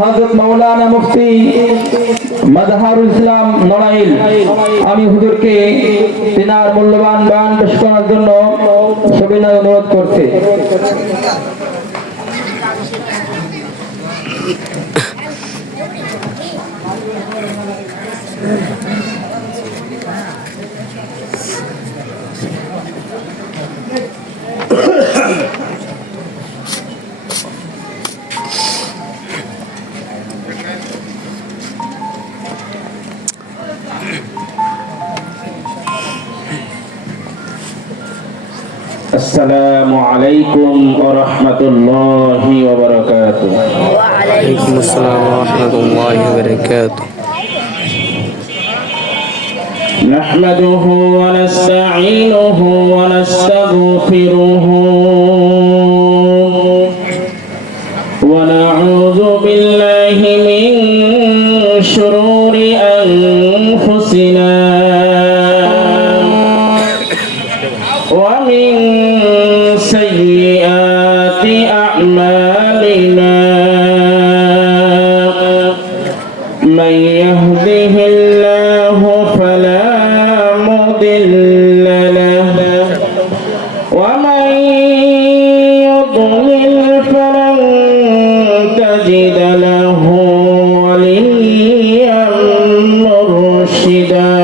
হযরত মাওলানা মুফতি মাজহারুল ইসলাম নড়াইল আমি হুজুরকে তিনার মূল্যবান বয়ান পেশ করার জন্য সবিনয় অনুরোধ করছি। আসসালামু আলাইকুম ওয়া রাহমাতুল্লাহি ওয়া বারাকাতুহু। ওয়া আলাইকুম আসসালাম ওয়া রাহমাতুল্লাহি ওয়া বারাকাতুহু। নাহমাদুহু ওয়া নাস্তাঈনুহু ওয়া নাস্তাগফিরুহু ওয়া নাউযু বিল্লাহি মিন শুরুরি আনফুসিনা ومن سيئات أعمالنا من يهده الله فلا مضل له ومن يضلل فلن تجد له وليا مرشدا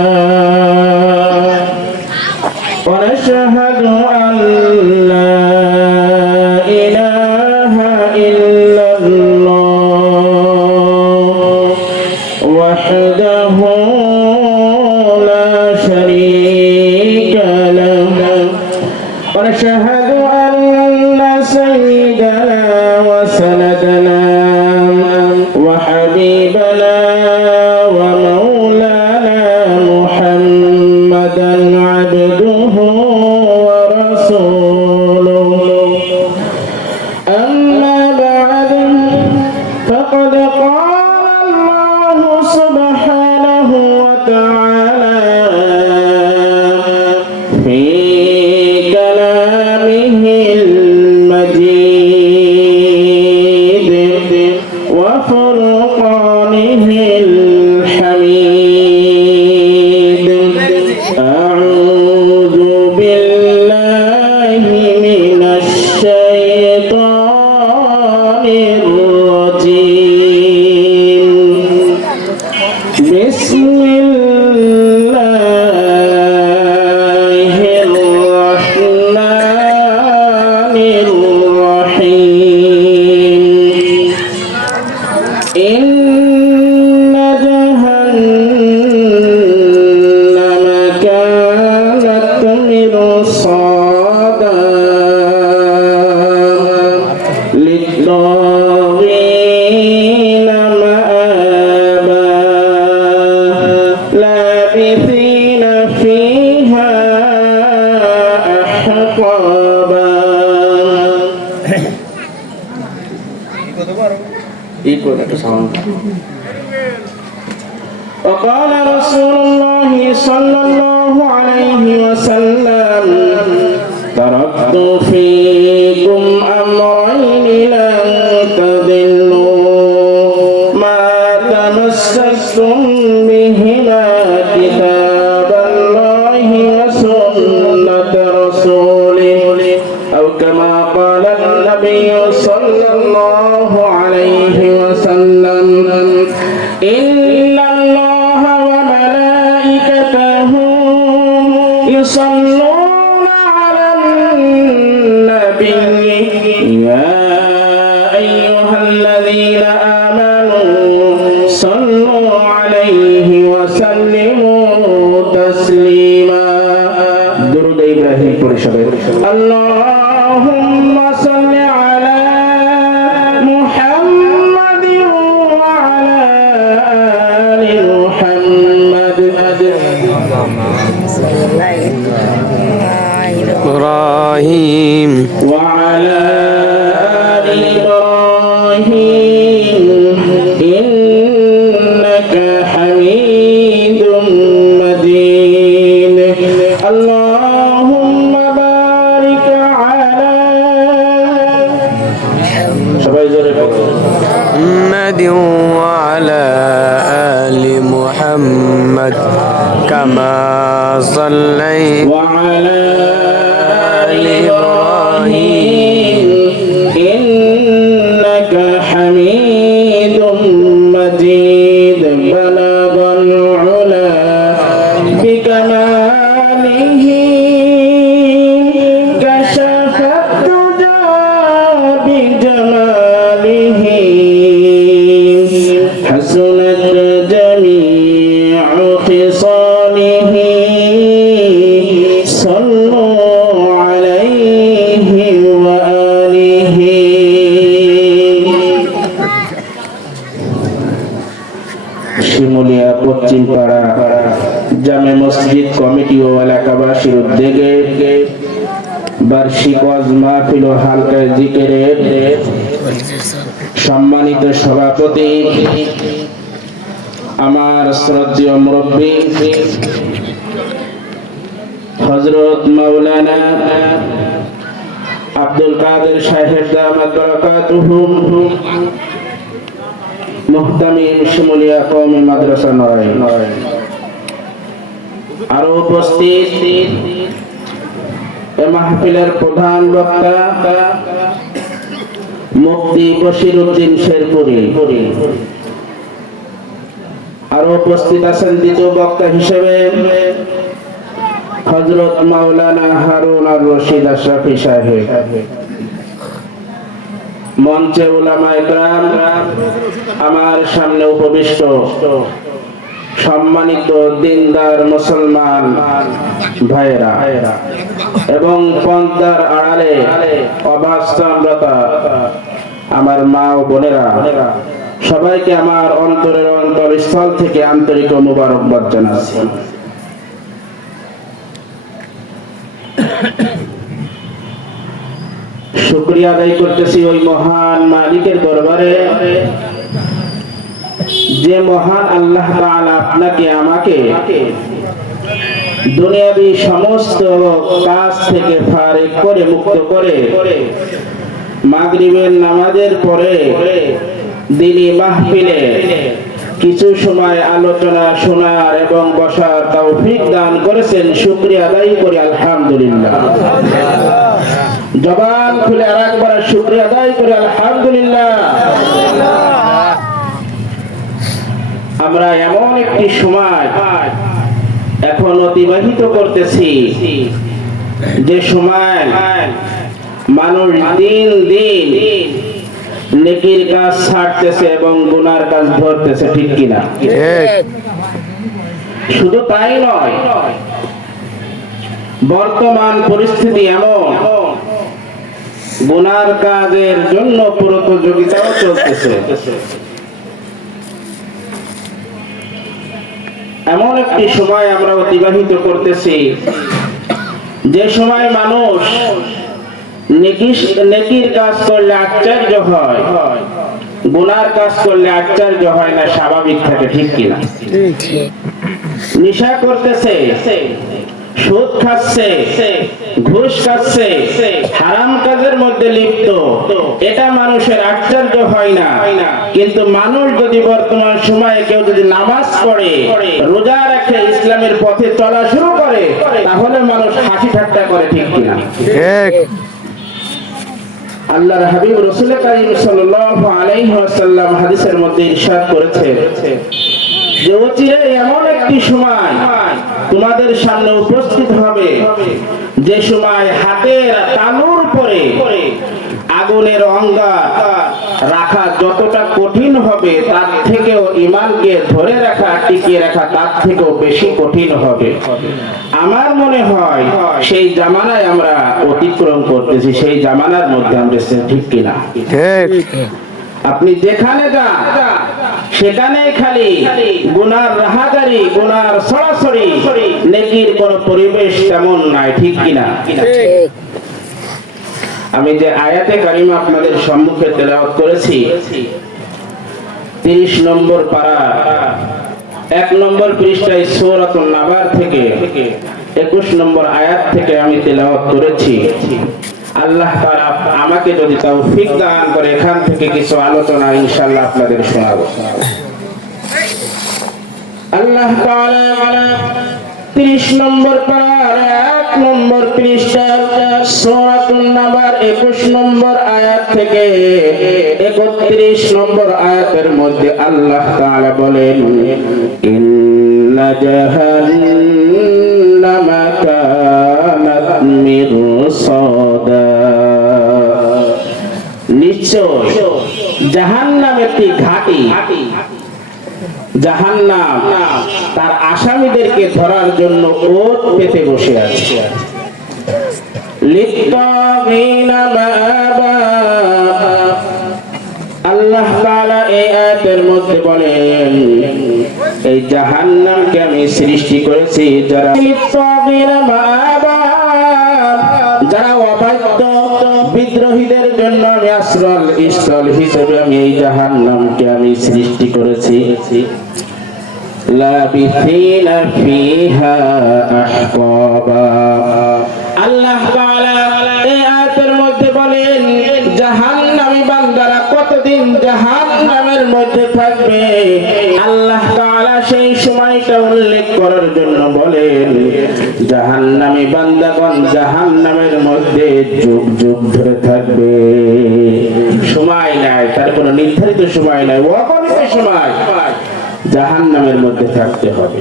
ونشهد أن لا إله إلا الله وحده لا شريك له ونشهد أن سيدنا وسندنا وحبيبنا ومولانا محمدا عبده ورسوله أما بعد فقد قال الله سبحانه وتعالى في كلامه المجيد وفرقانه الحميد أعوذ بالله من الشيطان الرجيم بسم الله الرحمن الرحيم إن جهنم كانت مرصادا للطاغين مآبا لابثين فيها أحقابا وقال رسول الله صلى الله عليه وسلم تركت فيكم أمرين لن تضلوا ما تمسكتم بهما كتاب الله وسنة رسوله أو كما قال النبي صلى الله عليه وسلم إن الله وملائكته يصلون على النبي يا أيها الذين آمنوا صلوا عليه وسلموا تسليما درود إبراهيم পরিষদের اللهم صل على محمد وعلى آل محمد إبراهيم وعلى آل إبراهيم إنك حميد مجيد اللهم بارك وعلى آل محمد كما صليت وعلى آل إبراهيم إنك حميد مجيد بلغ العلا بكماله كشف الدجى بجماله حسنت جميع خصاله صلوا عليه وآله শিমুলিয়া পশ্চিম পাড়া জামে মসজিদ কমিটি ও এলাকাবাসীর উদ্যোগে বার্ষিক ওয়াজ মাহফিল ও হালকা জিকিরের সম্মানিত সভাপতি আমার শ্রদ্ধেয় মুরব্বী হযরত মাওলানা আব্দুল কাদের সাহেব দামাত বারাকাতুহু মুহতামিম শিমুলিয়া কওমি মাদ্রাসা নড়াইল আরো উপস্থিত এ মাহফিলের প্রধান বক্তা মুফতি বশিরউদ্দিন শেরপুরি, আরো উপস্থিত আছেন দ্বিতীয় বক্তা হিসেবে হযরত মাওলানা হারুন আর রশিদ আশরাফি সাহেব, মঞ্চে উলামায়ে কেরাম, আমার সামনে উপবিষ্ট সম্মানিত দিনদার মুসলমান ভাইরা এবং পর্দার আড়ালে অবাস্তবরত আমার মা ও বোনেরা, সবাইকে আমার অন্তরের অন্তরস্থল থেকে আন্তরিক মোবারকবাদ জানাচ্ছি। শুকরিয়া আদায় করতেছি ওই মহান মালিকের দরবারে, যে মহান আল্লাহ তাআলা আপনাকে আমাকে দুনিয়াবী সমস্ত কাজ থেকে ফারিগ করে মুক্ত করে মাগরিবের নামাজের পরে দিনী মাহফিলে কিছু সময় আলোচনা শোনার এবং বসার তৌফিক দান করেছেন। শুকরিয়া আদায় করি আলহামদুলিল্লাহ। জবান খুলে আরেকবার শুকরিয়া আদায় করি আলহামদুলিল্লাহ। আমরা এমন একটি সময় এখন অতিবাহিত করতেছি যে সময় মানুষ দিন দিন নেকির কাজ ছাড়তেছে এবং গুনার কাজ ধরতেছে, ঠিক কিনা? শুধু তাই নয়, বর্তমান পরিস্থিতি এমন গুনার কাজের জন্য প্রতিযোগিতাও চলতেছে। এমন একটি সময় আমরা অতিবাহিত করতেছি যে সময় মানুষ নেকির কাজ করলে আশ্চর্য হয়, গুনার কাজ করলে আশ্চর্য হয় না, স্বাভাবিক থাকে, ঠিক কিনা? নেশা করতেছে, সুদ খাচ্ছে, ঘুষ খাচ্ছে, হারাম কাজের মধ্যে লিপ্ত, এটা মানুষের আশ্চর্য হয় না। কিন্তু মানুষ যদি বর্তমান সময়ে কেউ যদি নামাজ পড়ে, রোজা রাখে, ইসলামের পথে চলা শুরু করে, তাহলে মানুষ হাসি ঠাট্টা করে, ঠিক কিনা? আল্লাহর হাবিব রাসূল কারীম সাল্লাল্লাহু আলাইহি ওয়াসাল্লাম হাদিসের মধ্যে ইরশাদ করেছেন যে অচিরে এমন একটি সময় তোমাদের সামনে উপস্থিত হবে যে সময় হাতের তালুর পরে আগুনের অঙ্গার রাখা যতটা কঠিন হবে, তার থেকেও ঈমানকে ধরে রাখা, টিকিয়ে রাখা তার থেকেও বেশি কঠিন হবে। আমার মনে হয় সেই জামানায় আমরা অতিক্রম করতেছি, সেই জামানার মধ্যে আমরা, ঠিক কিনা? আপনি যেখানে যান সেখানে খালি গুনার রাহাজারি, গুনার সরাসরি, নেকির কোনো পরিবেশ তেমন নাই, ঠিক কিনা? আমি যে আয়াতে কারিমা আপনাদের সম্মুখে তেলাওয়াত করেছি 30 নম্বর পারা 1 নম্বর পৃষ্ঠায় সূরাতুন নাবার থেকে 21 নম্বর আয়াত থেকে আমি তেলাওয়াত করেছি। আল্লাহ তাআলা আমাকে যদি তৌফিক দান করে এখান থেকে কিছু আলোচনা ইনশাআল্লাহ আপনাদের শোনাবো। আল্লাহ তাআলা 30 নম্বর পারার 1 নম্বর পৃষ্ঠার সূরাতুন নাবার 21 নম্বর আয়াত থেকে 31 নম্বর আয়াতের মধ্যে আল্লাহ তাআলা বলেন, ইন্না জাহান্নামা কানাত মিরসাদা, নিশ্চয় জাহান্নাম একটি ঘাঁটি, জাহান্নাম তার আসামিদেরকে ধরার জন্য ওট পেতে বসে আছে। লিত্তাগিনা মাআবা, আল্লাহ তাআলা এই আয়াতের মধ্যে বলেন এই জাহান্নামকে আমি সৃষ্টি করেছি যারা লিত্তাগিনা মাআবা, যারা অবাধ্য বিদ্রোহীদের জন্য আমি আশ্রয় স্থল হিসেবে আমি এই জাহান্নামকে আমি সৃষ্টি করেছি। লাবিথিনা ফিহা আহকাবা, আল্লাহ তাআলা এই আয়াতের মধ্যে বলেন জাহান্নামী বান্দারা কতদিন জাহান্নামের মধ্যে থাকবে। আল্লাহ তাআলা সেই সময়টা উল্লেখ করার জন্য বলেন জাহান্নামী বান্দাগণ জাহান্নামের মধ্যে যুগ যুগ ধরে থাকবে। সময় নাই, তার কোনো নির্ধারিত সময় নাই, অগণিত সময় জাহান্নামের মধ্যে থাকতে হবে।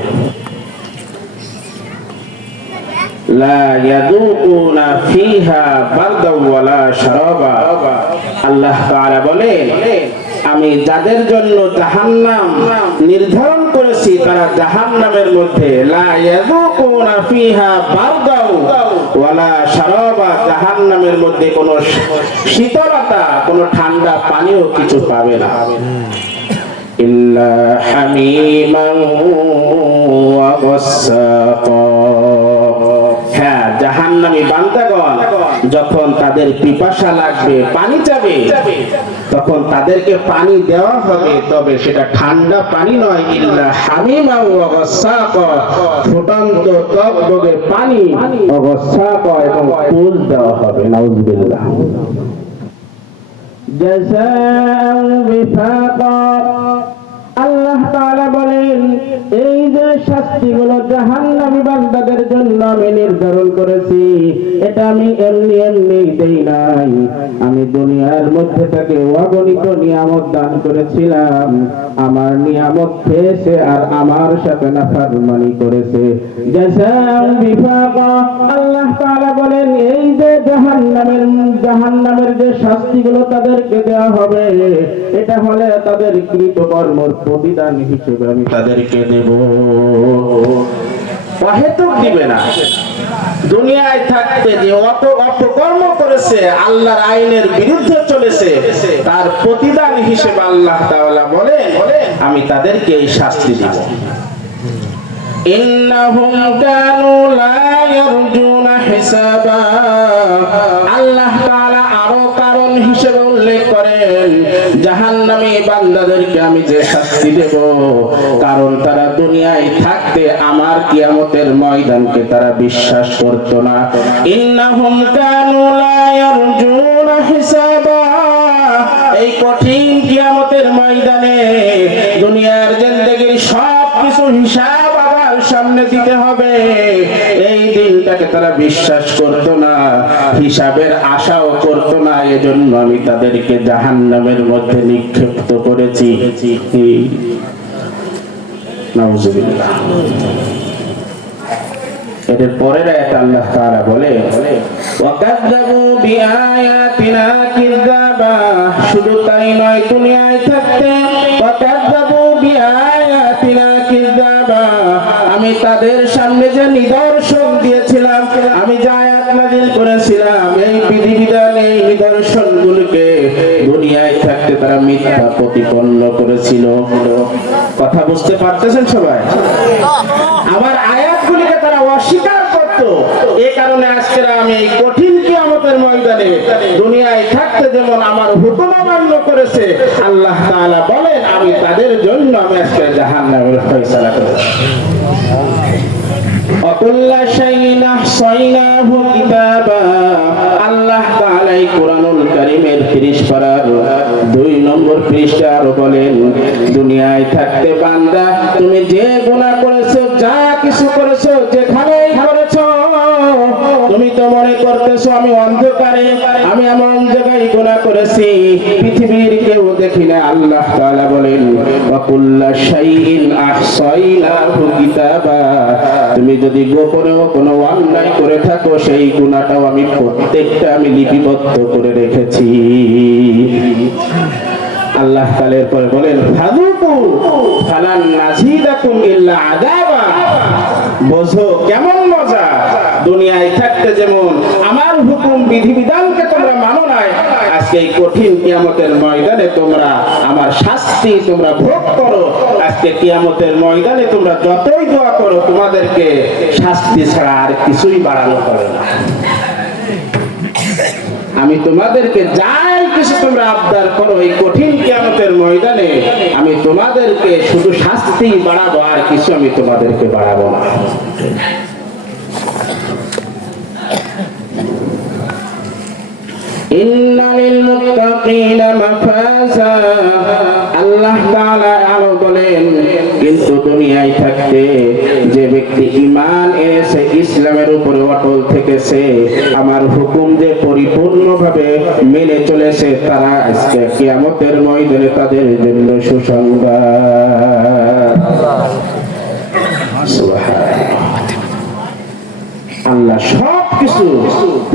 লা ইয়াযুকুনা ফিহা বারদাও ওয়ালা শারাবা, আল্লাহ তাআলা বলেন আমি যাদের জন্য জাহান্নাম নির্ধারণ করেছি তারা জাহান্নামের মধ্যে লা ইয়াযুকুনা ফিহা বারদাও ওয়ালা শারাবা, জাহান্নামের মধ্যে কোনো শীতলতা কোনো ঠান্ডা পানিও কিছু পাবে না। ইল্লা হামিমান ওয়া গাসসাকা, হ্যাঁ জাহান্নামী বান্দাগণ যখন তাদের পিপাসা লাগবে পানি চাবে তখন তাদেরকে পানি দেওয়া হবে, তবে সেটা ঠান্ডা পানি নয়। ইল্লা হামিমা ওয়া গাসসাকা, ফুটন্ত টকবগে পানি, ওয়া গাসসাকা এবং পুল দেওয়া হবে। নাউযুবিল্লাহ। জাযাআন বিফাকা, আল্লাহ তাআলা বলেন এই যে শাস্তিগুলো জাহান্নামী বান্দাদের জন্য আমি নির্ধারণ করেছি এটা আমি এমনি এমনি দেই নাই, আমি দুনিয়ার মধ্যে তাকে অগণিত নিয়ামত দান করেছিলাম। আমার নিয়ামত খেয়েছে আর আমার সাথে নাফরমানি করেছে। জাযাআন বিফাকা, আল্লাহ তাআলা বলেন এই যে জাহান্নামের যে শাস্তিগুলো তাদেরকে দেওয়া হবে এটা হলে তাদের কৃতকর্মের প্রতিদান হিসেবে আমি তাদেরকে দেব, অহেতুক দিবে না। দুনিয়ায় থাকতে যে অপকর্ম করেছে, আল্লাহর আইনের বিরুদ্ধে চলেছে, তার প্রতিদান হিসেবে আল্লাহ তাআলা বলেন আমি তাদেরকে এই শাস্তি দিব। ইন্নাহুম কানু লা ইয়ারজুনা হিসাবা, আল্লাহ তাআলা আরো কারণ হিসেবে উল্লেখ করেন জাহান্নামী বান্দাদেরকে আমি যে শাস্তি দেব কারণ তারা দুনিয়ায় থাকতে আমার কিয়ামতের ময়দানকে তারা বিশ্বাস করত না। ইন্নাহুম কানু লা ইয়ারজুনা হিসাবা, এই কঠিন কিয়ামতের ময়দানে দুনিয়ার জিন্দেগীর সব কিছু হিসাব আবার সামনে দিতে হবে, এই দিনটাকে তারা বিশ্বাস করত না, হিসাবের আশাও করত না। এজন্য আমি তাদেরকে জাহান্নামের মধ্যে নিক্ষিপ্ত করেছি। নাউযুবিল্লাহ। এর পরের আয়াতে আল্লাহ তাআলা বলে ওয়াকাযযাবু বিআয়াতিনা কিযাবা, শুধু তাই নয় দুনিয়ায় থাকতে ওয়াকাযযাবু বিআয়াতিনা কিযাবা, আমি তাদের সামনে যে নিদর্শন দিয়েছিলাম, আমি যে আয়াত নাযিল করেছিলাম, এই বিধিবিধান এই নিদর্শনগুলোকে দুনিয়ায় থাকতে তারা মিথ্যা প্রতিপন্ন করেছিল। কথা বুঝতে পারতেছেন সবাই? আমার আয়াতগুলিকে তারা অস্বীকার করত, এই কারণে আজকে আমি এই কঠিন কিয়ামতের ময়দানে দুনিয়ায় থাকতে যেমন আমার হুকুম অমান্য করেছে, আল্লাহ তাআলা বলেন আমি তাদের জন্য আমি আজকে জাহান্নামের ফয়সালা করেছি। وكل شيء أحصيناه كتابا আল্লাহ তাআলা এই কোরআনুল কারীমের 30 পারার 2 নম্বর পৃষ্ঠা আরো বলেন, দুনিয়ায় থাকতে বান্দা তুমি যে গুনাহ করেছো, যা কিছু করেছো, যেখানেই করেছো, তুমি তো মনে করতেছো আমি অন্ধকারে, আমি এমন জায়গায় গুনাহ করেছি পৃথিবীর কেউ দেখি না। আল্লাহ তাআলা বলেন ওয়াকুল্লা শাইইন আহসাইনাহু কিতাবা, তুমি যদি গোপনেও কোনো অন্যায় করে থাকো সেই গুনাহটাও আমি প্রত্যেকটা আমি লিপিবদ্ধ করে রেখেছি। আল্লাহ তাআলা এরপর বলেন ফাযুকু ফালান নাযিদাকুম ইল্লা আযাবা, বোঝো কেমন মজা, দুনিয়ায় থাকতে যেমন আমার হুকুম বিধিবিধানকে তোমরা মানো নাই, আজকে এই কঠিন কিয়ামতের ময়দানে তোমরা আমার শাস্তি তোমরা ভোগ করো। আজকে কিয়ামতের ময়দানে তোমরা যতই দোয়া করো তোমাদেরকে শাস্তি ছাড়া আর কিছুই বাড়ানো হবে না। আমি তোমাদেরকে যাই কিছু তোমরা আবদার করো এই কঠিন কিয়ামতের ময়দানে আমি তোমাদেরকে শুধু শাস্তি বাড়াবো, আর কিছু আমি তোমাদেরকে বাড়াবো না। ইন্নালিল মুত্তাকিনা মাফাজা, আল্লাহ তাআলা আরো বলেন কিন্তু দুনিয়ায় থাকতে যে ব্যক্তি ঈমান এনেছে, ইসলামের উপরে অটল থেকেছে, আমার হুকুম যে পরিপূর্ণভাবে মেনে চলেছে, তারা আজকে কিয়ামতের ময়দানে তাদের জন্য সুসংবাদ। সুবহানাল্লাহ। আল্লাহ সবকিছু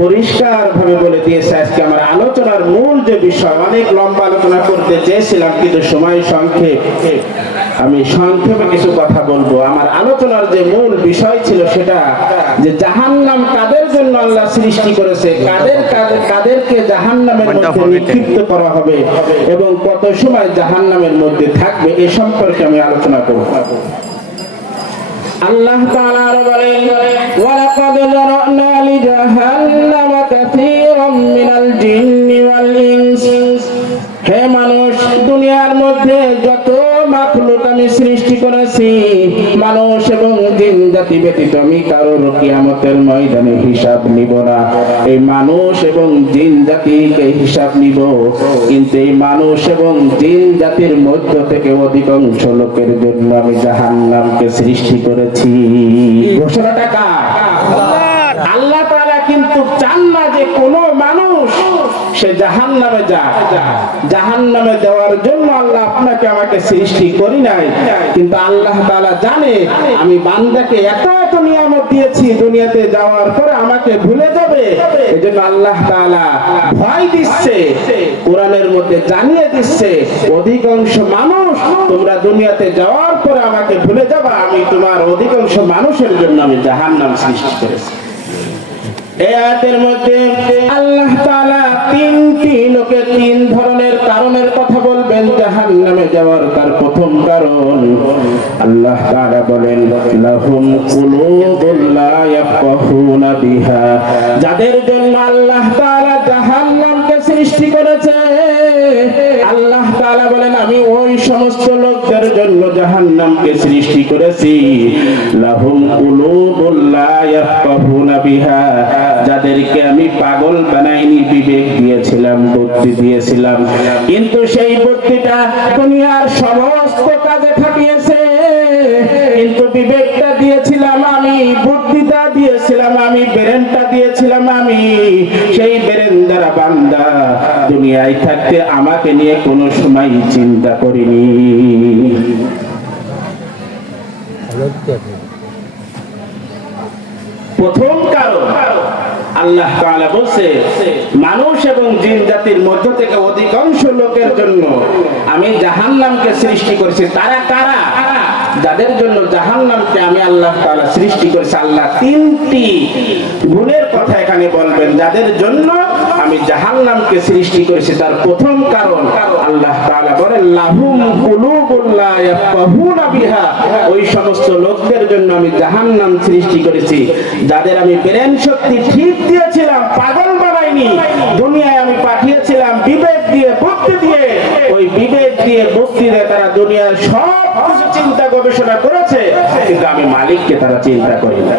পরিষ্কার ভাবে বলে দিয়েছে। আজকে আমার আলোচনার মূল যে বিষয়, অনেক লম্বা আলোচনা করতে চেয়েছিলাম কিন্তু সময় সংক্ষেপ, আমি সংক্ষেপে কিছু কথা বলবো। আমার আলোচনার যে মূল বিষয় ছিল সেটা যে জাহান্নাম কাদের জন্য আল্লাহ সৃষ্টি করেছে, কাদেরকে জাহান্নামের মধ্যে নিক্ষিপ্ত করা হবে এবং কত সময় জাহান্নামের মধ্যে থাকবে, এ সম্পর্কে আমি আলোচনা করব। আল্লাহ তাআলা বলেন ওয়ালাকাদ যারানা লিজাহান্নামা কাসীরাম মিনাল জিন্নি ওয়াল ইনস, হে মানুষ, দুনিয়ার মধ্যে যত মাখলুক আমি সৃষ্টি করেছি, মানুষ এবং জিন জাতি ব্যতীত আমি কারোর কিয়ামতের ময়দানে হিসাব নিব না। এই মানুষ এবং জিন জাতিকে হিসাব নিব, কিন্তু এই মানুষ এবং জিন জাতির মধ্য থেকে অধিকাংশ লোকের জন্য আমি জাহান্নামকে সৃষ্টি করেছি। ঘোষণাটা কার? আল্লাহ তাআলা কিন্তু চান না যে কোনো মানুষ সে জাহান্নামে যায়। জাহান্নামে দেওয়ার জন্য আল্লাহ আপনাকে আমাকে সৃষ্টি করি নাই, কিন্তু আল্লাহ তাআলা জানে আমি বান্দাকে এত এত নিয়ামত দিয়েছি, দুনিয়াতে যাওয়ার পরে আমাকে ভুলে যাবে। এজন্য আল্লাহ তাআলা ভয় দিচ্ছে, কোরআনের মধ্যে জানিয়ে দিচ্ছে অধিকাংশ মানুষ তোমরা দুনিয়াতে যাওয়ার পরে আমাকে ভুলে যাবা, আমি তোমার অধিকাংশ মানুষের জন্য আমি জাহান্নাম সৃষ্টি করেছি। এই আয়াতের মধ্যে আল্লাহ তাআলা তিনটি লোকের তিন ধরনের কারণের কথা বলবেন জাহান্নামে যাওয়ার। তার প্রথম কারণ আল্লাহ তাআলা বলেন লাহুম কুলুবুন লা ইয়াফকাহুনা বিহা, যাদের জন্য আল্লাহ তাআলা জাহান্নামকে সৃষ্টি করেছে। আল্লাহ তাআলা বলেন আমি ওই সমস্ত লোকদের জন্য জাহান্নামকে সৃষ্টি করেছি। লাহুম কুলুবুন লা ইয়াফকাহুনা বিহা, যাদেরকে আমি পাগল বানাইনি, বিবেক দিয়েছিলাম, বুদ্ধি দিয়েছিলাম, কিন্তু সেই বুদ্ধিটা দুনিয়ার সমস্ত কাজে খাটিয়েছে। কিন্তু বিবেকটা দিয়েছিলাম আমি, বুদ্ধিটা দিয়েছিলাম আমি, ব্রেনটা দিয়েছিলাম আমি। সেই ব্রেন দ্বারা বান্দা দুনিয়ায় থাকতে আমাকে নিয়ে কোনো সময় চিন্তা করিনি। প্রথম কারণ আল্লাহ তাআলা বলছে মানুষ এবং জিন জাতির মধ্য থেকে অধিকাংশ লোকের জন্য আমি জাহান্নামকে সৃষ্টি করেছি। তারা কারা? যাদের জন্য জাহান্নামকে আমি আল্লাহ তাআলা সৃষ্টি করেছি। আল্লাহ তিনটি গুণের কথা এখানে বলবেন যাদের জন্য আমি জাহান্নামকে সৃষ্টি করেছি। তার প্রথম কারণ আল্লাহ তাআলা বলেন লাহুম কুলুবুন লা ইয়াফকাহুনা বিহা, ওই সমস্ত লোকদের জন্য আমি জাহান্নাম সৃষ্টি করেছি যাদের আমি ব্রেন শক্তি ঠিক দিয়েছিলাম, পাগল বানাইনি। দুনিয়ায় আমি পাঠিয়েছিলাম বিবেক দিয়ে, বুদ্ধি দিয়ে। ওই বিবেক দিয়ে, বুদ্ধি দিয়ে তারা দুনিয়ার সব কিছু চিন্তা গবেষণা করেছে, কিন্তু আমি মালিককে তারা চিন্তা করি না।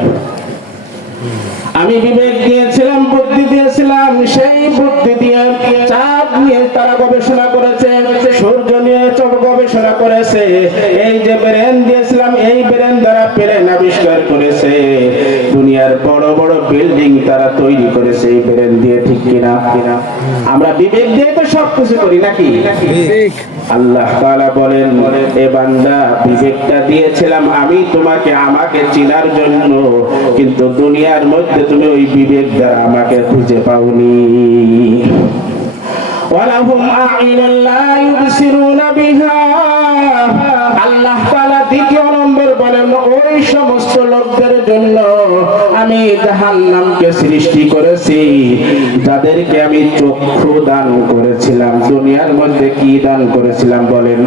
আমি বিবেক দিয়েছিলাম, বুদ্ধি দিয়েছিলাম, সেই বুদ্ধি দিয়ে চাঁদ নিয়ে তারা গবেষণা করেছে, সূর্য নিয়ে গবেষণা করেছে। এই যে ব্রেন দিয়েছিলাম, এই ব্রেন দ্বারা প্লেন আবিষ্কার করেছে। দুনিয়ার বড় বড় বিল্ডিং তারা তৈরি করেছে এই ব্রেন দিয়ে, ঠিক কিনা? আমরা বিবেক দিয়ে তো সবকিছু করি নাকি? আল্লাহ তাআলা বলেন, এ বান্দা, বিবেকটা দিয়েছিলাম আমি তোমাকে আমাকে চিনার জন্য, কিন্তু দুনিয়ার মধ্যে তুমি ওই বিবেক দ্বারা আমাকে খুঁজে পাওনি। ওয়ালাহুম আ'ইনুন লা ইউবসিরুনা বিহা। আল্লাহ তাআলা দ্বিতীয় নম্বর বলেন, ওই সমস্ত লোকদের জন্য আমি জাহান্নামকে সৃষ্টি করেছি যাদেরকে আমি চক্ষু দান করেছিলাম। দুনিয়ার মধ্যে কি দান করেছিলাম বলেন?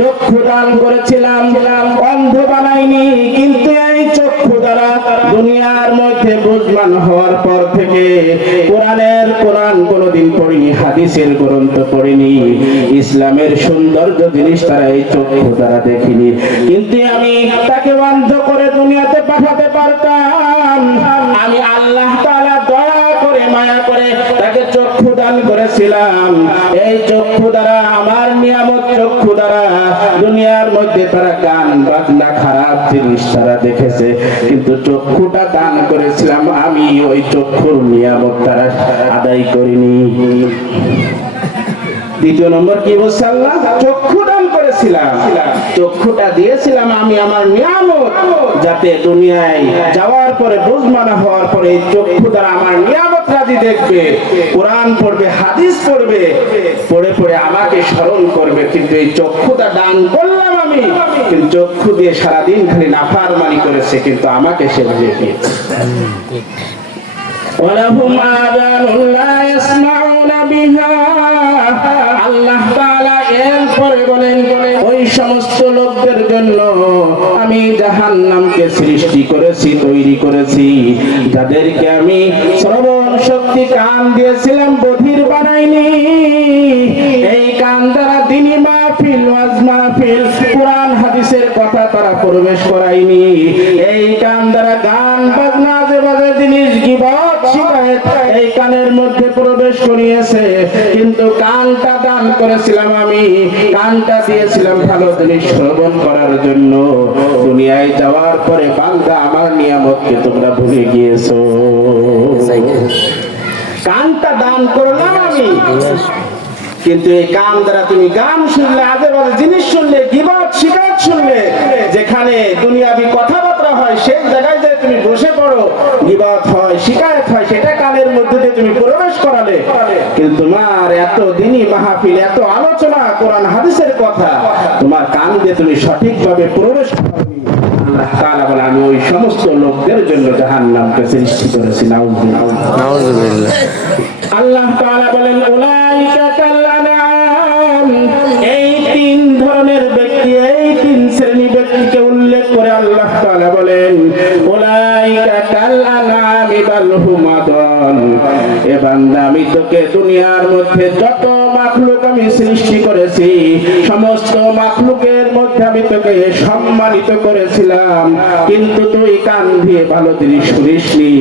চক্ষু দান করেছিলাম, অন্ধ বানাইনি। কিন্তু এই চক্ষু দ্বারা দুনিয়ার মধ্যে বুঝমান হওয়ার পর থেকে কোরআন কোনোদিন পড়িনি, হাদিসের গ্রন্থ পড়িনি, ইসলামের সৌন্দর্য জিনিস তারা এই চক্ষু দ্বারা দেখিনি। কিন্তু আমি তাকে বন্ধ করে দুনিয়াতে পাঠাতে পারতাম। আমি আল্লাহ তাআলা দয়া করে মায়া করে তাকে চক্ষু দান করেছিলাম। এই চক্ষু দ্বারা, আমার নিয়ামত চক্ষু দ্বারা দুনিয়ার মধ্যে তারা গান বাজনা খারাপ জিনিস তারা দেখেছে, কিন্তু চক্ষুটা দান করেছিলাম আমি, ওই চক্ষুর নিয়ামত তারা আদায় করিনি। দ্বিতীয় নম্বর কি বলছে আল্লাহ? চক্ষু দান করেছিলাম, চক্ষুটা দিয়েছিলাম আমি আমার নিয়ামত, যাতে দুনিয়ায় যাওয়ার পরে বুঝমানা হওয়ার পরে এই চক্ষু দ্বারা আমার নিয়ামত রাজি দেখবে, কোরআন পড়বে, হাদিস পড়বে, পড়ে পড়ে আমাকে স্মরণ করবে। কিন্তু এই চক্ষুটা দান করলাম আমি, কিন্তু চক্ষু দিয়ে সারাদিন খালি নাফরমানি করেছে, কিন্তু আমাকে সে ভুলে গিয়েছে। ওয়ালাহুম আযানুন লা ইয়াসমাউনা বিহা। আল্লাহ তাআলা এরপরে বলেন, ওই সমস্ত লোকদের জন্য আমি জাহান্নামকে সৃষ্টি করেছি, তৈরি করেছি, যাদেরকে আমি শ্রবণ শক্তি কান দিয়েছিলাম, বধির বানাইনি। এই কান দ্বারা দ্বীনি মাহফিল, ওয়াজ মাহফিল, কোরআন হাদিসের কথা তারা প্রবেশ করায়নি। এই কান দ্বারা গান বাজনা, আজে বাজে জিনিস, গীবত, শিকায়েত এই কানের মধ্যে প্রবেশ করিয়েছে। কিন্তু কানটা দান করেছিলাম আমি, কানটা দিয়েছিলাম ভালো জিনিস শ্রবণ করার জন্য। দুনিয়ায় যাওয়ার পরে বান্দা আমার নিয়ামতকে তোমরা ভুলে গিয়েছো। কানটা দান করলাম আমি, কিন্তু এই কান দ্বারা তুমি গান শুনলে, আজে বাজে জিনিস শুনলে, গীবত শিকায়েত শুনলে, যেখানে দুনিয়াবি কথাবার্তা হয় সেই জায়গায় যে তুমি বসে পড়ো, গীবত হয়, শিকায়েত হয়, সেটা কানের মধ্যে দিয়ে তুমি প্রবেশ করালে। কিন্তু তোমার এত দিনই মাহফিল, এত আলোচনা, কোরআন হাদিসের কথা তোমার কান দিয়ে তুমি সঠিকভাবে প্রবেশ করাবে। আল্লাহ তাআলা বলে, আমি ওই সমস্ত লোকদের জন্য জাহান্নামকে সৃষ্টি করেছি। নাউযুবিল্লাহ। আল্লাহ তাআলা বলেন, উলাইকা কাল আনআম। এই তিন ধরনের ব্যক্তি, এই তিন শ্রেণী ব্যক্তিকে উল্লেখ করে আল্লাহ তাআলা বলেন, উলাইকা কাল আনআম বাল হুম আদাল। এ বান্দা, আমি তোকে দুনিয়ার মধ্যে যত মাখলুক আমি সৃষ্টি করেছি, সমস্ত মাখলুকের মধ্যে আমি তোকে সম্মানিত করেছিলাম, কিন্তু তুই কান দিয়ে ভালো জিনিস শুনিসনি,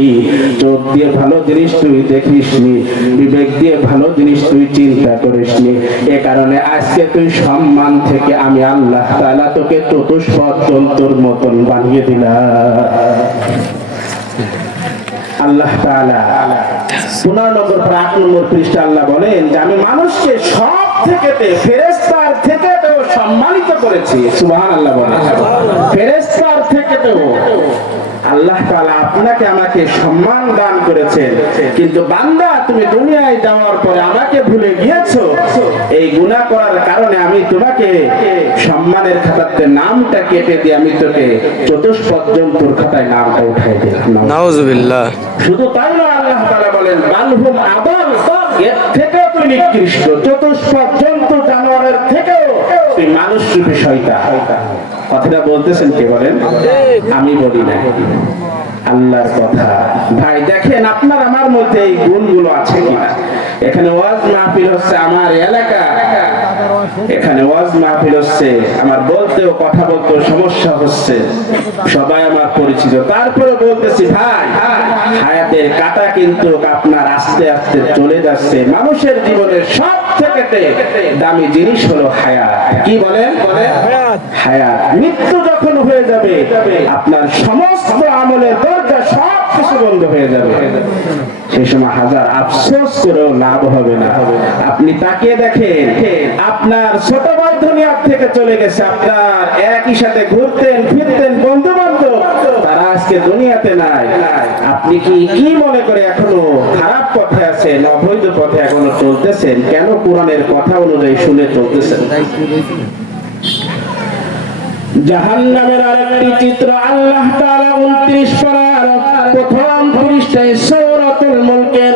চোখ দিয়ে ভালো জিনিস তুই দেখিসনি, বিবেক দিয়ে ভালো জিনিস তুই চিন্তা করিসনি। এ কারণে আজকে তুই সম্মান থেকে আমি আল্লাহ তাআলা তোকে চতুষ্পদ জন্তুর মতন বানিয়ে দিলাম। আল্লাহ তাআলা 15 নম্বর 8 নম্বর পৃষ্ঠা আল্লাহ বলেন যে আমি মানুষকে সব থেকে ফেরেশতার থেকে তো সম্মানিত করেছি। সুবহানাল্লাহ বলেন, ফেরেশতার থেকে তো আল্লাহ তাআলা আপনাকে আমাকে সম্মান দান করেছেন। কিন্তু বান্দা, তুমি দুনিয়ায় যাওয়ার পরে আমাকে ভুলে গিয়েছো। এই গুনাহ করার কারণে আমি তোমাকে সম্মানের খাতাতে নামটা কেটে দিয়ে আমি তোকে চতুষ্পদ জন্তুর খাতায় নামটা উঠাই দিলাম। নাউযুবিল্লাহ। শুধু তাই নয়, আল্লাহ তাআলা বলেন, বালহুম আদাল। এর থেকেও তুই নিকৃষ্ট, চতুষ্পদ জন্তু জানোয়ারের থেকেও তুই মানুষ রূপী শয়তান। কথাটা বলতেছেন কে বলেন? আমি বলি না, আল্লাহর কথা। ভাই দেখেন, আপনার আমার মধ্যে এই গুণগুলো আছে কিনা? এখানে ওয়াজ মাহফিল হচ্ছে আমার এলাকা, এখানে ওয়াজ মাহফিল হচ্ছে আমার, বলতেও কথা বলতেও সমস্যা হচ্ছে, সবাই আমার পরিচিত, তারপরে বলতেছি ভাই হায়াতের কাঁটা কিন্তু আপনার আস্তে আস্তে চলে যাচ্ছে। মানুষের জীবনের সব থেকে দামি জিনিস হলো হায়াত। কি বলেন? হায়াত। মৃত্যু যখন হয়ে যাবে আপনার সমস্ত আমলের দরজা সব কিছু বন্ধ হয়ে যাবে, সেই সময় হাজার আফসোস করেও লাভ হবে না। আপনি তাকিয়ে দেখেন, আপনার ছোট ভাই দুনিয়া থেকে চলে গেছে, আপনার একই সাথে ঘুরতেন ফিরতেন বন্ধু বান্ধব, তারা আজকে দুনিয়াতে নাই। আপনি কি মনে করে এখনো খারাপ পথে আছেন, অবৈধ পথে এখনো চলতেছেন? কেন কোরআনের কথা অনুযায়ী শুনে চলতেছেন? জাহান্নামের আরেকটি চিত্র আল্লাহ তাআলা 29 পারার প্রথম পৃষ্ঠায় সূরাতুল মুলকের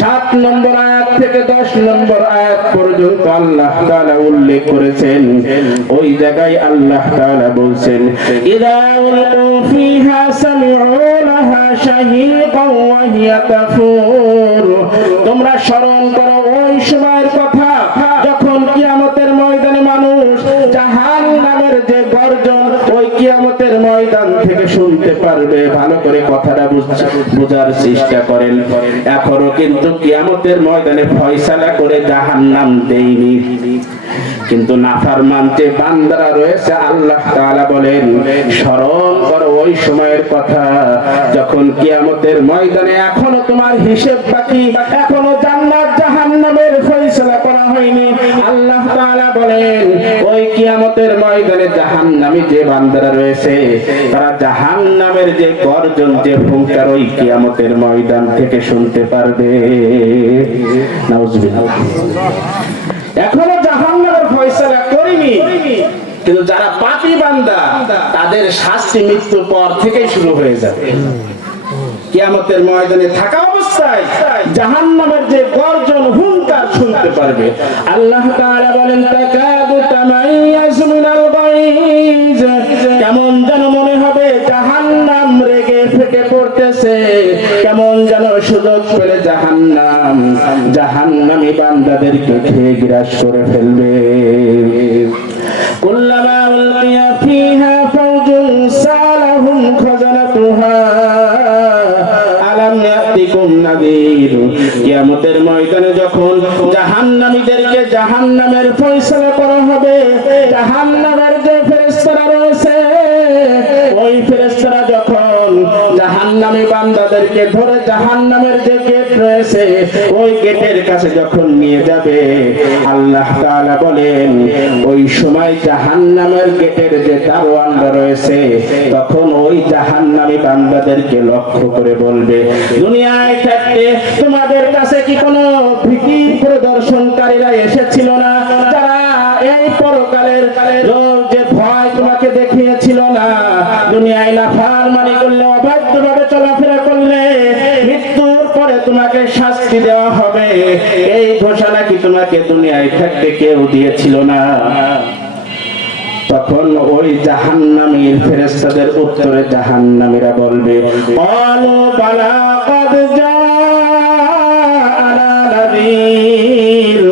7 নম্বর আয়াত থেকে 10 নম্বর আয়াত পর্যন্ত আল্লাহ তাআলা উল্লেখ করেছেন। ওই জায়গায় আল্লাহ তাআলা বলছেন, ইযা উলকু ফিহা সামি'উ লাহা শাহীকান ওয়া হিয়া তাফুর। তোমরা স্মরণ করো ওই সময়ের কথা যখন কিয়ামতের ময়দানে মানুষ জাহান্নামের যে গর্জন ওই কিয়ামতের ময়দান থেকে শুনতে পারবে। ভালো করে কথাটা বোঝার চেষ্টা করেন। এখনো কিন্তু কিয়ামতের ময়দানে ফয়সালা করে জাহান্নাম দেয়নি, কিন্তু নাফরমান যে বান্দারা রয়েছে আল্লাহ তাআলা বলেন স্মরণ করো ওই সময়ের কথা যখন কিয়ামতের ময়দানে এখনো তোমার হিসাব বাকি, এখনো জান্নাত জাহান্নামের ফয়সালা করা হয়নি। আল্লাহ তাআলা বলেন ওই কিয়ামতের ময়দানে জাহান্নামী যে বান্দারা রয়েছে তারা জাহান্নামের যে গর্জন যে হুঙ্কার ওই কিয়ামতের ময়দান থেকে শুনতে পারবে। নাউজুবিল্লাহ। এখনো জাহান্নামের ফয়সালা করিনি, কিন্তু যারা পাপী বান্দা তাদের শাস্তি মৃত্যুর পর থেকেই শুরু হয়ে যাবে। কিয়ামতের ময়দানে থাকা অবস্থায় জাহান্নামের যে গর্জন হুঙ্কার শুনতে পারবে। আল্লাহ তাআলা বলেন তাকাদু তামাইয়াজু মিনাল গায়জ, কেমন যেন মনে হবে জাহান্নাম রেগে ফেটে পড়তেছে, কেমন যেন সুযোগ পেলে জাহান্নাম জাহান্নামী বান্দাদেরকে খেয়ে গ্রাস করে ফেলবে। কুল্লামা উলকিয়া ফিহা ফাওজুন সালাহুম খাজানাতুহা আলাম ইয়াতিকুম নাযীর। কিয়ামতের ময়দানে যখন জাহান্নামীদেরকে জাহান্নামের ফয়সালা করা হবে, জাহান্নামের যে ফেরেশতারা রয়েছে ওই ফেরেশতারা যখন জাহান্নামী বান্দাদেরকে ধরে জাহান্নামের যে গেট রয়েছে ওই গেটের কাছে যখন নিয়ে যাবে, আল্লাহ তাআলা বলেন ওই সময় জাহান্নামের গেটের যে দারোয়ানরা রয়েছে তখন ওই জাহান্নামী বান্দাদেরকে লক্ষ্য করে বলবে, দুনিয়ায় থাকতে তোমাদের কাছে কি কোনো ভীতি প্রদর্শনকারীরা এসেছিল না, যারা এই পরকালের যে ভয় তোমাকে দেখিয়েছিল না? দুনিয়ায় নাফরমানি করলে, অবাধ্যভাবে চলাফেরা করলে মৃত্যুর পরে তোমাকে শাস্তি দেওয়া হবে, এই ঘোষণা কি তোমাকে দুনিয়ায় থাকতে কেউ দিয়েছিল না? তখন ওই জাহান্নামীর ফেরেশতাদের উত্তরে জাহান্নামীরা বলবে, ক্বালু বালা ক্বাদ জাআনা নাযীর।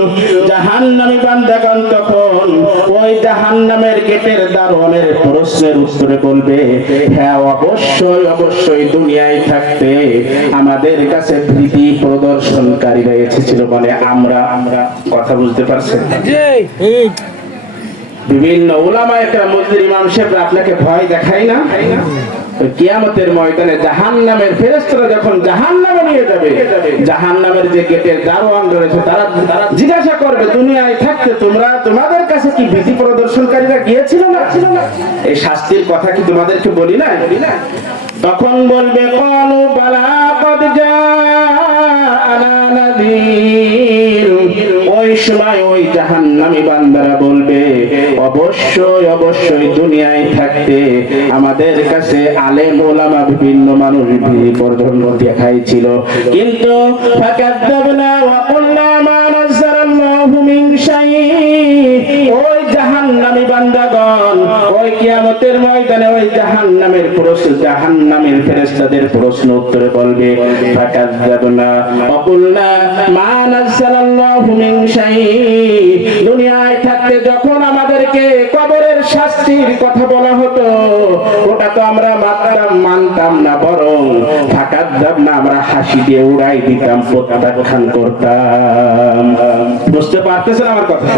জাহান্নামী বান্দাগণ তখন ওই জাহান্নামের গেটের দারোয়ানের প্রশ্নের উত্তরে বলবে, হ্যাঁ অবশ্যই অবশ্যই দুনিয়ায় থাকতে আমাদের কাছে ভীতি প্রদর্শনকারীরা এসেছিল, মানে আমরা। কথা বুঝতে পারছেন? বিভিন্ন উলামায়ে কেরাম মুফতি ইমাম সাহেব আপনাকে ভয় দেখায় না? কিয়ামতের ময়দানে জাহান্নামের ফেরেশতারা যখন জাহান্নামে নিয়ে যাবে, জাহান্নামের যে গেটের দারোয়ান রয়েছে তারা জিজ্ঞাসা করবে, দুনিয়ায় থাকতে তোমাদের কাছে কি ভীতি প্রদর্শনকারীরা গিয়েছিল না? এই শাস্তির কথা কি তোমাদেরকে বলি না? তখন বলবে, ক্বালু বালা ক্বাদ জাআনা নাযীর। ওই সময় ওই জাহান্নামী বান্দারা বলবে, অবশ্যই অবশ্যই দুনিয়ায় থাকতে আমাদের কাছে আলেম ওলামা বিভিন্ন মানুষ ভীতি প্রদর্শন দেখাইছিল, কিন্তু ফাকাযযাবনা ওয়া কুলনা মা নাযালাল্লাহু মিন শাই। ওই জাহান্নামী বান্দাগণ ওই কিয়ামতের ময়দানে ওই জাহান্নামের ফেরেশতাদের প্রশ্ন উত্তরে বলবে ফাকাযাবনা ওয়া কুলনা মা নাযালাল্লাহু মিন শাই। দুনিয়ায় থাকতে যখন আমাদেরকে কবরের শাস্তির কথা বলা হতো ওটা তো আমরা মানতাম না, বরং ফাকাযাবনা আমরা হাসি দিয়ে উড়াই দিতাম, প্রত্যাখ্যান করতাম। বুঝতে পারতেছেন আমার কথা?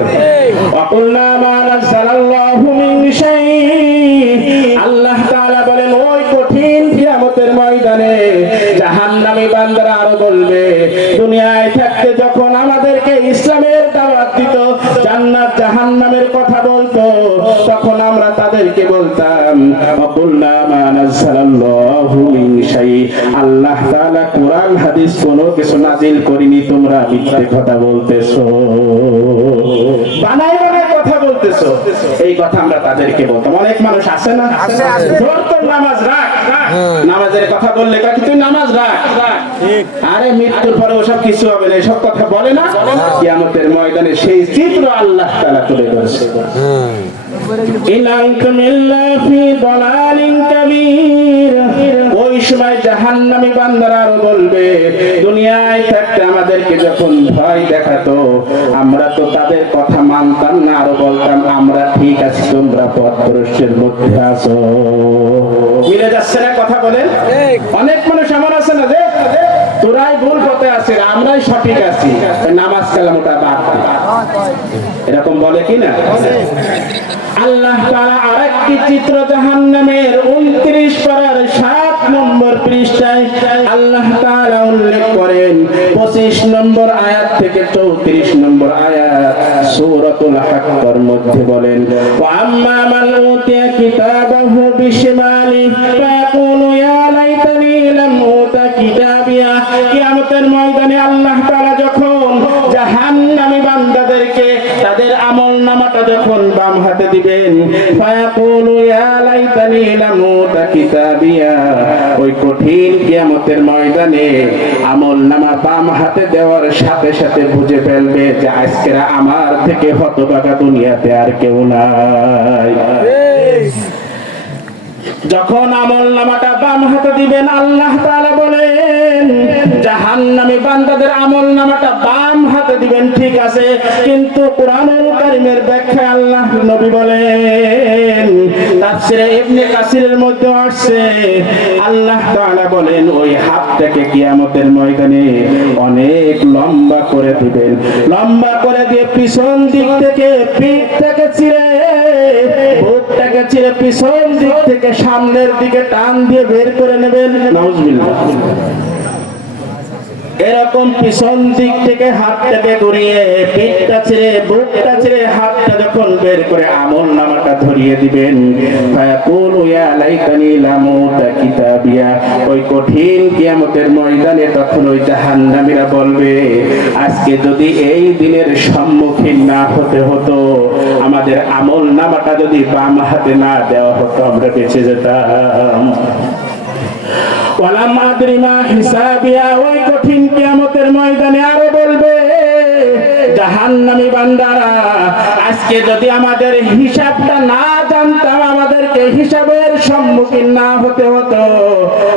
ওয়া কুলনা মা নাযালাল্লাহু মিন শাই। আল্লাহ তাআলা বলেন ওই কঠিন কিয়ামতের ময়দানে জাহান্নামী বান্দারা আরো বলবে দুনিয়ায় থাকতে যখন আমাদেরকে ইসলামের দাওয়াত দিত, জান্নাত জাহান্নামের কথা বলতো, তখন আমরা তাদেরকে বলতাম ওয়াকুলনা মা নাযালাল্লাহু মিন শাই। আল্লাহ তাআলা কোরআন হাদিস কোনো কিছু নাযিল করেনি, তোমরা মিথ্যে কথা বলতেছো, বানাই বানাই কথা বলতেছো। এই কথা আমরা তাদেরকে বলতাম। অনেক মানুষ আছে না, জোর তোর নামাজ রাখ, নামাজের কথা বললে কয় তুই নামাজ রাখ, আরে মৃত্যুর পরে ওসব কিছু হবে না, এসব কথা বলে না। কিয়ামতের ময়দানে সেই চিত্র আল্লাহ তাআলা তুলে ধরেছে। ওই সময় জাহান্নামী বান্দারা আরো বলবে দুনিয়ায় থাকতে আমাদেরকে যখন ভয় দেখাতো আমরা তো তাদের কথা মানতাম না, আরো বলতাম আমরা ঠিক আছি, তোমরা পথভ্রষ্টের মধ্যে আছো। মিলে যাচ্ছে না কথা বলেন? অনেক মানুষ এমন আছে না যে তোরাই ভুল পথে আছিস, আমরাই সঠিক আছি, নামাজ কালামটা বাদ দে, এরকম বলে কি না? আল্লাহ তাআলা আরেকটি চিত্র জাহান্নামের 29 পারার 7 নম্বর পৃষ্ঠায় আল্লাহ তাআলা উল্লেখ করেন 25 নম্বর আয়াত থেকে 34 নম্বর আয়াত সূরাতুল হাক্কার মধ্যে বলেন ওয়া আম্মা মান উতিয়া কিতাবাহু বিশিমালি ফায়াকুলু ইয়া লাইতানি লাম উতা কিতাবিয়া। কিয়ামতের ময়দানে আল্লাহ তাআলা যখন জাহান্নামী বান্দাদেরকে তাদের আমলনামাটা যখন বাম হাতে দিবেন ফায়াকুলু ইয়া লাইতানি লাম উতা কিতাবিয়া। ওই কঠিন কিয়ামতের ময়দানে আমলনামা বাম হাতে দেওয়ার সাথে সাথে বুঝে ফেলবে যে আজকের আমার থেকে হতভাগা দুনিয়াতে আর কেউ নাই। যখন আমলনামাটা বাম হাতে দিবেন আল্লাহ তাআলা বলেন জাহান্নামী বান্দাদের আমলনামাটা বাম হাতে দিবেন, ঠিক আছে, কিন্তু কুরআনুল কারীমের ব্যাখ্যা আল্লাহ নবী বলেন তাফসীরে ইবনে কাসিরের মধ্যে আসছে আল্লাহ তাআলা বলেন ওই হাতটাকে কিয়ামতের ময়দানে অনেক লম্বা করে দিবেন, লম্বা করে দিয়ে পিছন দিক থেকে পিঠটাকে চিরে বুকটাকে চিরে পিছন দিক থেকে সামনের দিকে টান দিয়ে বের করে নেবেন। নাউজুবিল্লাহ। এরকম পিছন দিক থেকে হাতটাকে ঘুরিয়ে পিঠটা ছেড়ে বুকটা ছেড়ে হাতটা যখন বের করে আমলনামাটা ধরিয়ে দিবেন ফায়াকুলু ইয়া লাইতানি লাম উতা কিতাবিয়া। ওই কঠিন কিয়ামতের ময়দানে তখন ওই জাহান্নামীরা বলবে আজকে যদি এই দিনের সম্মুখীন না হতে হতো, আমাদের আমলনামাটা যদি বাম হাতে না দেওয়া হতো, আমরা বেঁচে যেতাম। ওয়ালাম আদরি মা হিসাবিয়া। ওই কঠিন কিয়ামতের ময়দানে আরো বলবে জাহান্নামী বান্দারা আজকে যদি আমাদের হিসাবটা না জানতাম, আমাদেরকে হিসাবের সম্মুখীন না হতে হতো,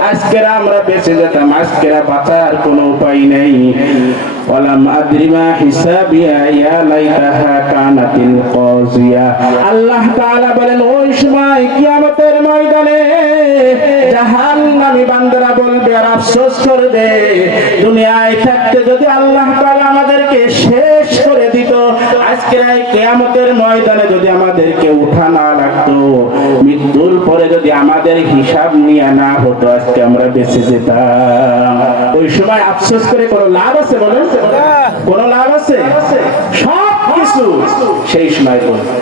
আজকের আমরা বেঁচে যেতাম, আজকের বাঁচার কোনো উপায় নেই। ওয়ালাম আদরি মা হিসাবিয়া ইয়া লাইতাহা কানাতিল কাযিয়া। আল্লাহ তাআলা বলেন ওই সময় কিয়ামতের ময়দানে জাহান্নামী বান্দারা বলবে আর আফসোস করবে দুনিয়ায় থাকতে যদি আল্লাহ তাআলা আমাদেরকে শেষ করে দিত, আজকের এই কিয়ামতের ময়দানে যদি আমাদেরকে উঠা না লাগতো, মৃত্যুর পরে যদি আমাদের হিসাব নিয়ে না হতো, আজকে আমরা বেঁচে যেতাম। ওই সময় আফসোস করে কোনো লাভ আছে? বলেন, কোন লাভ আছে? সব কিছু সেই সময় বলবে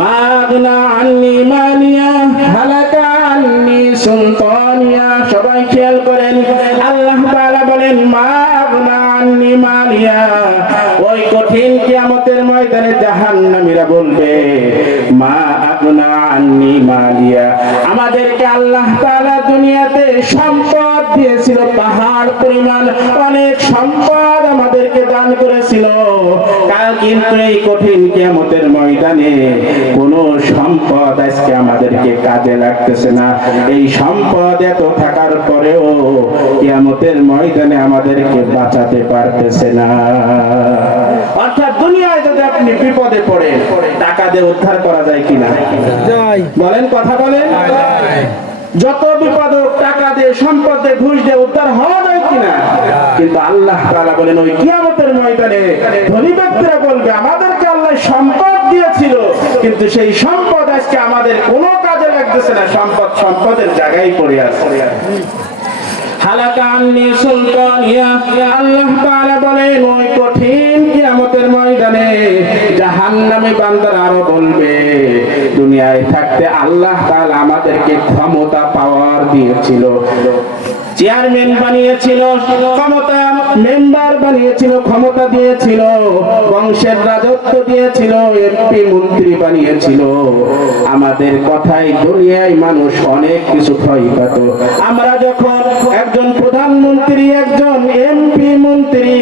মাগনা আন্নি মালিয়া হালাকা আন্নি সুলতানিয়া। সবাই খেয়াল করেন আল্লাহ তাআলা বলেন মাগনা আন্নি মালিয়া। ওই কঠিন কিয়ামতের ময়দানে জাহান্নামীরা বলবে মা আগনা আন্নি মালিয়া। আমাদেরকে আল্লাহ তাআলা দুনিয়াতে সম্পদ দিয়েছিল, পাহাড় পরিমাণ অনেক সম্পদ আমাদেরকে দান করেছিল। কিন্তু এই কঠিন কিয়ামতের ময়দানে কোন সম্পদ আজকে আমাদেরকে কাজে লাগতেছে না। এই সম্পদ এত থাকার পরেও কিয়ামতের ময়দানে আমাদেরকে বাঁচাতে পারতেছে না। অর্থাৎ দুনিয়ায় যদি আপনি বিপদে পড়েন, টাকা দিয়ে উদ্ধার করা যায় কিনা? বলেন, কথা বলেন। যত বিপদ হোক, টাকা দিয়ে, সম্পদ দিয়ে, ঘুষ দিয়ে উদ্ধার হওয়া যায় কিনা? কিন্তু আল্লাহ তাআলা বলেন ওই কিয়ামতের ময়দানে ধনী ব্যক্তিরা বলবে আমাদেরকে আল্লাহ সম্পদ দিয়েছিল, কিন্তু সেই সম্পদ আজকে আমাদের কোনো কাজে লাগতেছে না। সম্পদ সম্পদের জায়গায় পড়ে আছে। হালাকা আন্নি সুলতানিয়া। আল্লাহ তাআলা বলেন ওই কঠিন কিয়ামতের ময়দানে জাহান্নামী বান্দারা আরো বলবে দুনিয়ায় থাকতে আল্লাহ তাআলা আমাদেরকে ক্ষমতা, পাওয়ার দিয়েছিল, চেয়ারম্যান বানিয়েছিল, ক্ষমতা, মেম্বার বানিয়েছিল, ক্ষমতা দিয়েছিল, বংশের রাজত্ব দিয়েছিল, এমপি মন্ত্রী বানিয়েছিল। আমাদের কথাই দুনিয়ায় মানুষ অনেক কিছু ভয় পেত। আমরা যখন একজন প্রধানমন্ত্রী, একজন এমপি মন্ত্রী,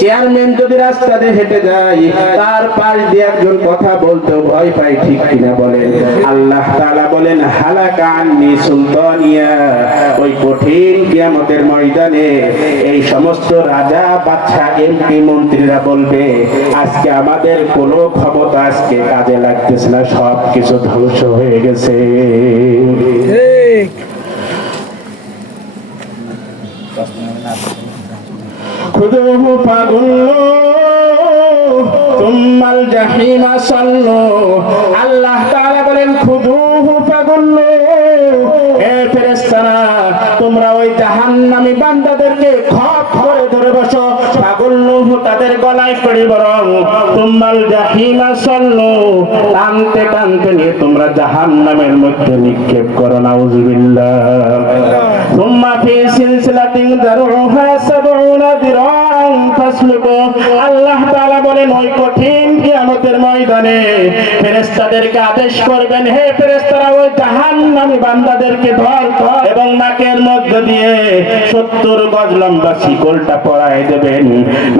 চেয়ারম্যান যদি রাস্তা দিয়ে হেঁটে যায়, তার পাশ দিয়ে একজন কথা বলতেও ভয় পাই, ঠিক কিনা বলেন? আল্লাহ তাআলা বলেন হালাকা আন্নি সুলতানিয়া। ওই কঠিন কিয়ামতের ময়দানে এই সমস্ত রাজা, বাদশা, এমপি মন্ত্রীরা বলবে আজকে আমাদের কোনো ক্ষমতা আজকে কাজে লাগতেছে না, সব কিছু ধ্বংস হয়ে গেছে। খুদুহু ফাগুল্লুহু তুম্মাল জাহিমা সাল্লু। আল্লাহ তাআলা বলেন খুদুহু ফাগুল্লুহু, হে ফেরেশতারা তোমরা ওই জাহান্নামী বান্দাদেরকে খপ করে ধরে বসো, ফাগুল্লুহু তাদের গলায় পড়ে বরং তুম্মাল জাহিমা সাল্লু, টানতে টানতে নিয়ে তোমরা জাহান্নামের মধ্যে নিক্ষেপ করো। নাউযুবিল্লাহ। সুম্মা ফি সিলসিলাতিন দারউহা 70 দিরান ফাসলুকু। আল্লাহ তাআলা বলেন ওই কঠিন কিয়ামতের ময়দানে ফেরেশতাদেরকে আদেশ করবেন, হে ফেরেশতারা ওই জাহান্নামী বান্দাদেরকে ধর এবং নাকের মধ্যে দিয়ে 70 গজ লম্বা শিকলটা পরায় দেবেন।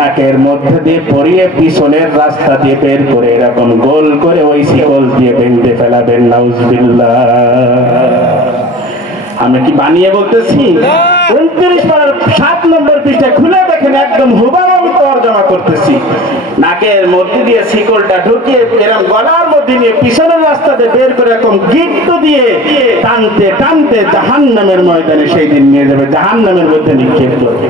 নাকের মধ্যে দিয়ে পরিয়ে পিছনের রাস্তা দিয়ে বের করে এরকম গোল করে ওই শিকল দিয়ে বেঁধে ফেলাবেন। নাউযুবিল্লাহ। আমি কি বানিয়ে বলতেছি? 29 পারার 7 নম্বর পৃষ্ঠা খুলে দেখেন, একদম হুবহু আমি তরজমা করতেছি। নাকের মধ্যে দিয়ে শিকলটা ঢুকিয়ে এরকম গলার মধ্যে নিয়ে পিছনের রাস্তাতে বের করে এরকম গিট্টু দিয়ে টানতে টানতে জাহান্নামের ময়দানে সেই দিন নিয়ে যাবে, জাহান্নামের মধ্যে নিক্ষেপ করবে।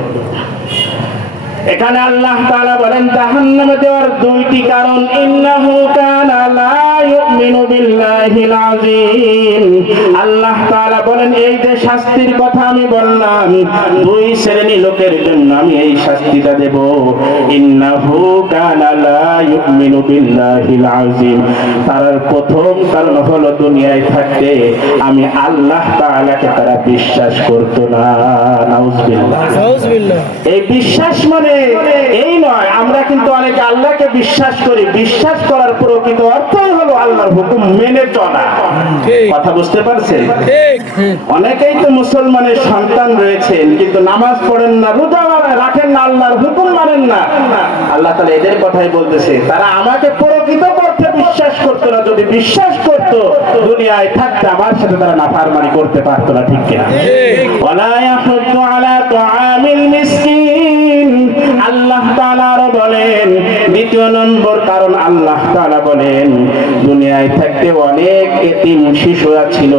এখানে আল্লাহ তাআলা বলেন জাহান্নামে দেওয়ার দুইটি কারণ। ইন্নাহু কানা লা ইউমিনু বিল্লাহিল আযীম। আল্লাহ তাআলা বলেন এই যে শাস্তির কথা আমি বললাম, দুই শ্রেণী লোকের জন্য আমি এই শাস্তিটা দেব। ইন্নাহু কানা লা ইউমিনু বিল্লাহিল আযীম। তার প্রথম কারণ হলো দুনিয়ায় থাকতে আমি আল্লাহ তাআলাকে তারা বিশ্বাস করত না। নাউযুবিল্লাহ। এই বিশ্বাস মানে এই নয়, আমরা কিন্তু অনেকে আল্লাহকে বিশ্বাস করি, বিশ্বাস করার প্রকৃত অর্থ হলো আল্লাহর হুকুম মেনে চলা। কথা বুঝতে পারছেন? অনেকেই তো মুসলমানের সন্তান রয়েছেন কিন্তু নামাজ পড়েন না, রোজা রাখেন না, আল্লাহর হুকুম মানেন না। আল্লাহ তাআলা এদের কথাই বলতেছে, তারা আমাকে প্রকৃত অর্থে বিশ্বাস করতো না। যদি বিশ্বাস করতো দুনিয়ায় থাকতে আমার সাথে তারা নাফরমানি করতে পারতো না, ঠিক কিনা? ওয়ালা ইয়াহুদ্দু আলা তুআমিল মিসকিন। আল্লাহ তাআলা আরো বলেন দ্বিতীয় নম্বর কারণ, আল্লাহ তাআলা বলেন দুনিয়ায় থাকতে অনেক এতিম শিশুরা ছিল,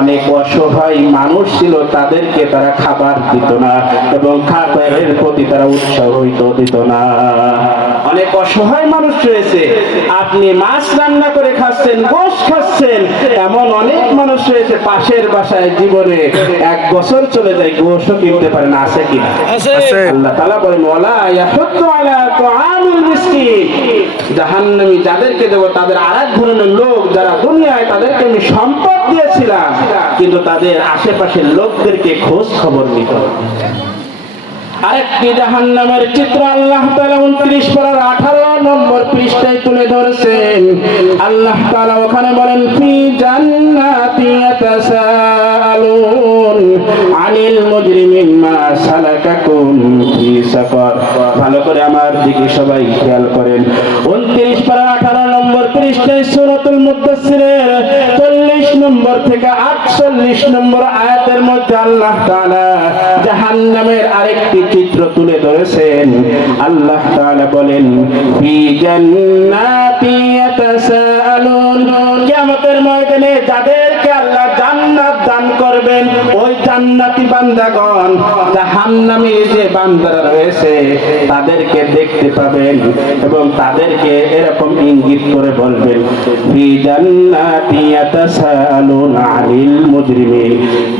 অনেক অসহায় মানুষ ছিল, তাদেরকে তারা খাবার দিত না এবং খাবারের প্রতি তারা উৎসাহ দিত না। অনেক অসহায় মানুষ রয়েছে, আপনি মাছ রান্না করে খাচ্ছেন, গোশত খাচ্ছেন, এমন অনেক মানুষ রয়েছে পাশের বাসায় জীবনে 1 বছর চলে যায়, গোশত কিনতে পারে না। আছে কিনা? আল্লাহ তাআলা বলেন ওয়ালা ইয়াহুদ্দু আলা তুআমিল মিসকিন। জাহান্নামী যাদেরকে দেব তাদের আরেক ধরনের লোক, যারা দুনিয়ায় তাদেরকে আমি সম্পদ দিয়েছিলাম কিন্তু তাদের আশেপাশের লোকদেরকে খোঁজ খবর নিত। আরেকটি জাহান্নামের চিত্র আল্লাহ তাআলা 29 পারার 18 নম্বর পৃষ্ঠায় তুলে ধরেছেন। আল্লাহ তাআলা ওখানে বলেন ফি জান্নাত يتساءلون عن المجرمين ما سلككم في سقر। ভালো করে আমার দিকে সবাই খেয়াল করেন। 29 পারা 18 নম্বর পৃষ্ঠায় সূরাতুল মুদ্দাসসিরের 40 নম্বর থেকে 48 নম্বর আয়াতের মধ্যে আল্লাহ তাআলা জাহান্নামের আরেকটি চিত্র তুলে ধরেছেন। আল্লাহ তাআলা বলেন, ফি জান্নাতি ইয়াতাসাআলুন, কিয়ামতের ময়দানে যাদেরকে আল্লাহ জান্নাত দান করবেন, ওই জান্নাতি বান্দাগণ জাহান্নামী যে বান্দারা রয়েছে তাদেরকে দেখতে পাবেন এবং তাদেরকে এরকম ইঙ্গিত করে বলবেন, ফি জান্নাতি ইয়াতাসাআলুন আনিল মুজরিমিন।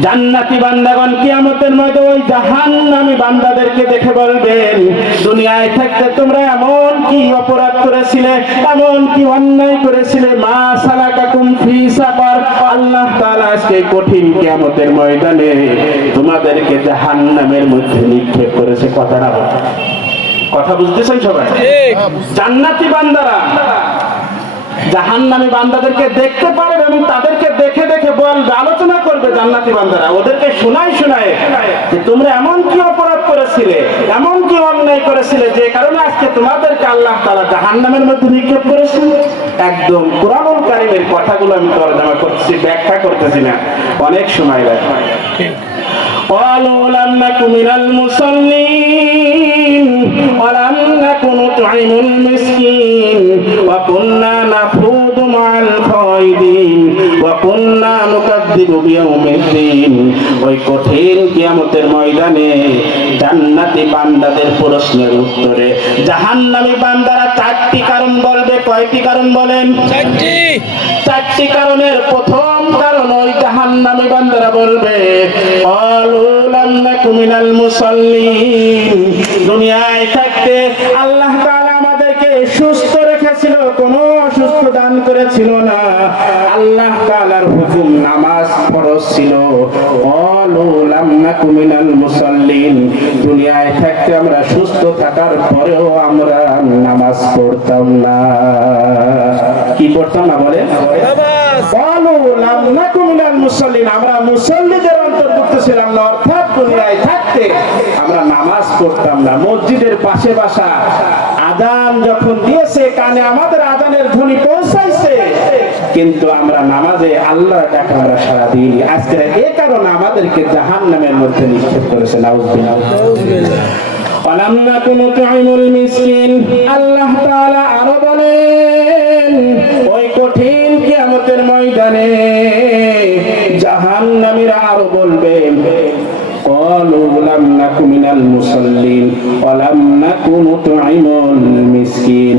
জান্নাতি বান্দাগণ কিয়ামতের মধ্যে ওই জাহান্নামী বান্দাদেরকে দেখে বলবেন, দুনিয়ায় থাকতে তোমরা এমন কি অপরাধ করেছিলে, এমন কি অন্যায় করেছিলে, মা সালাকাকুম ফি সাকার। আল্লাহ তাআলা আজকে কঠিন কিয়ামতের ময়দানে তোমাদেরকে জাহান্নামের মধ্যে নিক্ষেপ করেছে। কথা বুঝতেছেন সবাই? জান্নাতি বান্দারা জাহান্নামী বান্দাদেরকে দেখতে পারবে এবং তাদেরকে দেখে দেখে বলবে, আলোচনা করবে জান্নাতি বান্দারা, ওদেরকে শোনায় যে তোমরা এমন কি অপরাধ করেছিলে, এমন কি অন্যায় করেছিলে যে কারণে আজকে তোমাদেরকে আল্লাহ তাআলা জাহান্নামের মধ্যে নিক্ষেপ করেছে। একদম কুরআনুল কারীমের কথাগুলো আমি তরজমা করতেছি, ব্যাখ্যা করতেছি না, অনেক সময় লাগে। قالوا لم نك من المصلين ولم نك نطعم المسكين وكنا نخوض مع الخائضين وكنا نكذب بيوم الدين। ওই কঠিন কিয়ামতের ময়দানে জান্নাতি বান্দাদের প্রশ্নের উত্তরে জাহান্নামী বান্দারা 4টি কারণ বলবে। কয়টি কারণ বলেন? 4টি কারণের প্রথম কারণ ওই জাহান্নামী বান্দারা বলবে, দুনিয়ায় থাকতে আল্লাহ তাআলা আমাদেরকে সুস্থ রেখেছিল, কোনো অসুস্থ দান করেছিল না। আল্লাহ তাআলার হুকুম নামাজ ফরজ ছিল। দুনিয়ায় থাকতে আমরা সুস্থ থাকার পরেও আমরা নামাজ পড়তাম না। কি পড়তাম না বলে? আমরা মুসল্লিদের অন্তর্ভুক্ত ছিলাম না, অর্থাৎ দুনিয়ায় থাকতে আমরা নামাজ পড়তাম না। মসজিদের পাশে বাসা, আযান যখন দিয়েছে কানে আমাদের আযানের ধ্বনি পৌঁছাইছে, কিন্তু আমরা নামাজে আল্লাহর ডাকে আমরা সাড়া দিইনি। আজকে এই কারণে আমাদেরকে জাহান্নামের মধ্যে নিক্ষেপ করেছে। নাউযুবিল্লাহ। ওয়ালাম নাকু নুতঈমুল মিসকিন। আল্লাহ তাআলা আরো বলেন, ওই কঠিন কিয়ামতের ময়দানে জাহান্নামীরা আরো বলবে, قالوا لم نك من المصلين ولم نك نطعم المسكين।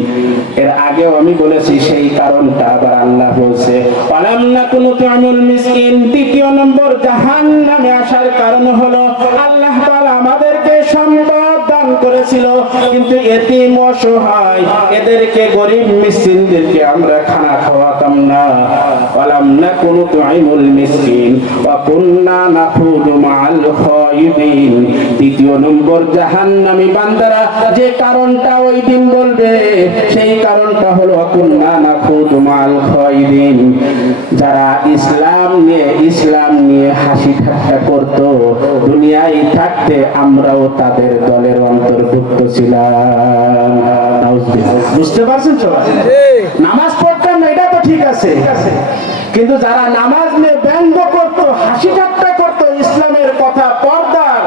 এর আগেও আমি বলেছি সেই কারণটা আবার আল্লাহ বলছে, ওয়ালাম নাকু নুতঈমুল মিসকিন। দ্বিতীয় নম্বর জাহান্নামে আসার কারণ হলো আল্লাহ তাআলা আমাদেরকে সম্পদ দান করেছিল, কিন্তু এতিম অসহায় এদেরকে গরিব মিসকিনদেরকে আমরা খানা খাওয়াতাম না। ওয়ালাম নাকু নুতঈমুল মিসকিন ওয়া কুননা নাখুদু মাআল খায়িদিন। তৃতীয় নম্বর জাহান্নামী বান্দারা যে কারণটা ওই দিন বলবে, সেই কারণটা হলো কুননা নাখুদু মাআল খায়িদিন। যারা ইসলাম নিয়ে হাসি ঠাট্টা করত, দুনিয়ায় থাকতে আমরাও তাদের দলের অন্তর্ভুক্ত ছিলাম। বুঝতে পারছেন সবাই? নামাজ পড়তাম না, এটা তো ঠিক আছে, কিন্তু যারা নামাজ নিয়ে ব্যঙ্গ করতো, হাসি ঠাট্টা করতো, ইসলামের কথা, পর্দার,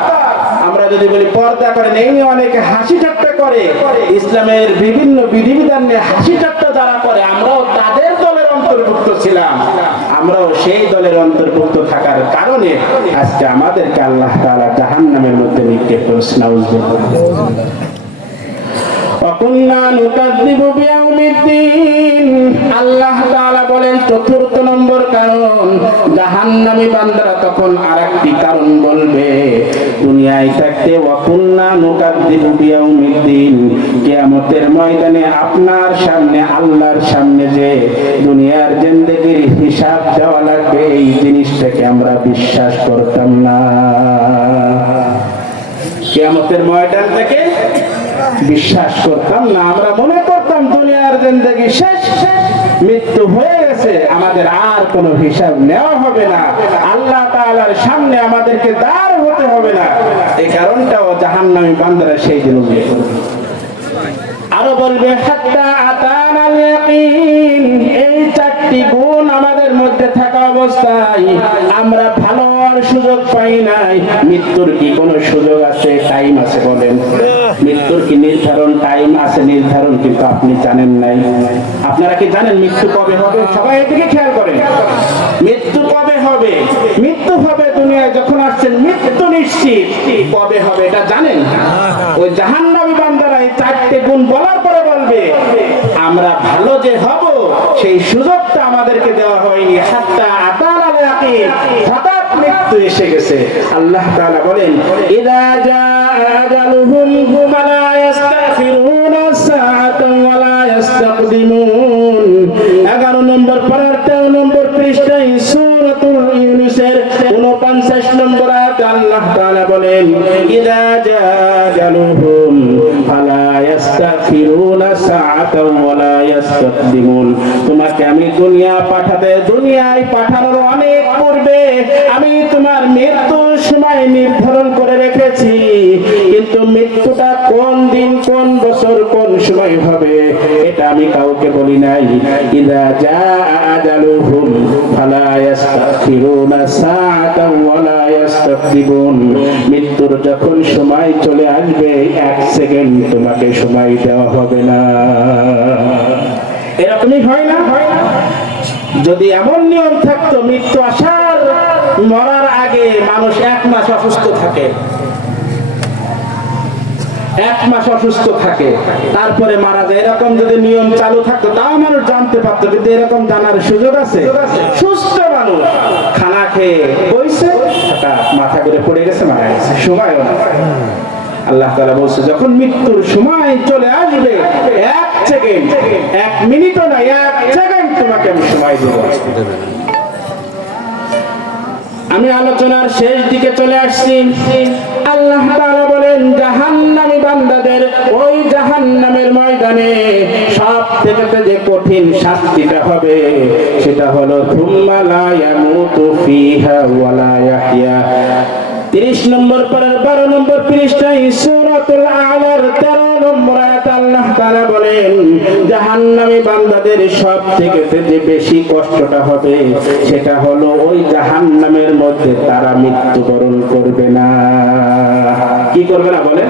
আমরা যদি বলি পর্দা করেন, এই নিয়ে অনেকে হাসি ঠাট্টা করে, ইসলামের বিভিন্ন বিধিবিধান নিয়ে হাসি ঠাট্টা যারা করে, আমরাও তাদের দলের অন্তর্ভুক্ত ছিলাম। আমরাও সেই দলের অন্তর্ভুক্ত থাকার কারণে আজকে আমাদেরকে আল্লাহ তাআলা জাহান্নামের মধ্যে নিক্ষেপ করেছেন। নাউযুবিল্লাহ। আল্লাহ তাআলা বলেন, চতুর্থ নম্বর কারণ জাহান্নামী বান্দারা তখন আরেকটি কারণ বলবে, দুনিয়ায় থাকতে ওয়াকুন্না নুকাযযিবু বিয়াউমিদ্দিন। কিয়ামতের ময়দানে আপনার সামনে, আল্লাহর সামনে যে দুনিয়ার জিন্দেগির হিসাব দেওয়া লাগবে, এই জিনিসটাকে আমরা বিশ্বাস করতাম না। কিয়ামতের ময়দান থেকে বিশ্বাস করতাম না। আমরা মনে করতাম দুনিয়া দুনিয়ার জিন্দেগি শেষ, মৃত্যু হয়ে গেছে, আমাদের আর কোনো হিসাব নেওয়া হবে না, আল্লাহ তাআলার সামনে আমাদেরকে দাঁড় হতে হবে না। এই কারণটাও জাহান্নামী বান্দারা সেই দিন উল্লেখ করবে। আরো বলবে হাত্তা আতানাল ইয়াকিন, এই চারটি গুণ আমাদের মধ্যে থাকা অবস্থায় আমরা ভালো হওয়ার সুযোগ পাই নাই। মৃত্যুর কি কোনো সুযোগ আছে, টাইম আছে? বলেন, মৃত্যুর কি নির্ধারণ টাইম আছে? নির্ধারণ কিন্তু আপনি জানেন নাই। আপনারা কি জানেন মৃত্যু কবে হবে? সবাই এদিকে খেয়াল করেন, মৃত্যু কবে হবে? মৃত্যু হবে দুনিয়ায় যখন আসছেন, মৃত্যু নিশ্চিত। কবে হবে এটা জানেন? ওই জাহান্নামী বান্দারা এই চারটি গুণ বলার পরে বলবে আমরা ভালো যে হব সেই সুযোগটা আমাদেরকে দেওয়া হয়নি। হাত্তা আতানাল ইয়াকিন, হঠাৎ মৃত্যু এসে গেছে। আল্লাহ তাআলা বলেন ইযা জাআ আজালুহুম ফালা ইস্তাখিরুনা সাআতান ওয়া লা ইস্তাকদিমুন। 11 নম্বর পারার 13 নম্বর পৃষ্ঠায় সূরাতুল ইউনূসের 49 নম্বর আয়াতে আল্লাহ তাআলা বলেন ইযা জাআ আজালুহুম ফালা ইস্তাখিরুনা সাআতান ওয়া লা ইস্তাকদিমুন। তোমাকে আমি দুনিয়ায় পাঠানোর অনেক পূর্বে আমি তোমার মৃত্যুর সময় নির্ধারণ করে রেখেছি, কিন্তু মৃত্যুটা কোন দিন, কোন বছর, কোন সময় হবে এটা আমি কাউকে বলি নাই। ইযা জাআ আজালুহুম ফালা ইস্তাখিরুনা সাআতান ওয়া লা ইস্তাকদিমুন। মৃত্যুর যখন সময় চলে আসবে, এক সেকেন্ড তোমাকে সময় দেওয়া হবে না। এরকমই হয় না? যদি এমন নিয়ম থাকতো মৃত্যু আসার মরার আগে মানুষ 1 মাস অসুস্থ থাকে, 1 মাস অসুস্থ থাকে, তারপরে মারা যায়, এরকম যদি নিয়ম চালু থাকতো তাও মানুষ জানতে পারতো। কিন্তু এরকম জানার সুযোগ আছে? সুস্থ মানুষ খানা খেয়ে বইছে, মাথা করে পড়ে গেছে, মারা গেছে, সময়ও না। আল্লাহ তাআলা বলছে যখন মৃত্যুর সময় চলে আসবে, 1 সেকেন্ড, 1 মিনিটও না, 1 সেকেন্ড তোমাকে আমি সময় দেব। আমি আলোচনার শেষ দিকে চলে আসছি। আল্লাহ তাআলা বলেন জাহান্নামী বান্দাদের ওই জাহান্নামের ময়দানে সবথেকে যে কঠিন শাস্তিটা হবে সেটা হলো থুম্মা লা ইয়ামুতু ফিহা ওয়া লা ইয়াহইয়া। 30 নম্বর পারার 12 নম্বর পৃষ্ঠায় সূরাতুল আলার 13 নম্বর আয়াতে আল্লাহ তাআলা বলেন জাহান্নামী বান্দাদের সবথেকে যে বেশি কষ্টটা হবে সেটা হলো ওই জাহান্নামের মধ্যে তারা মৃত্যুবরণ করবে না। কি করবে না বলে?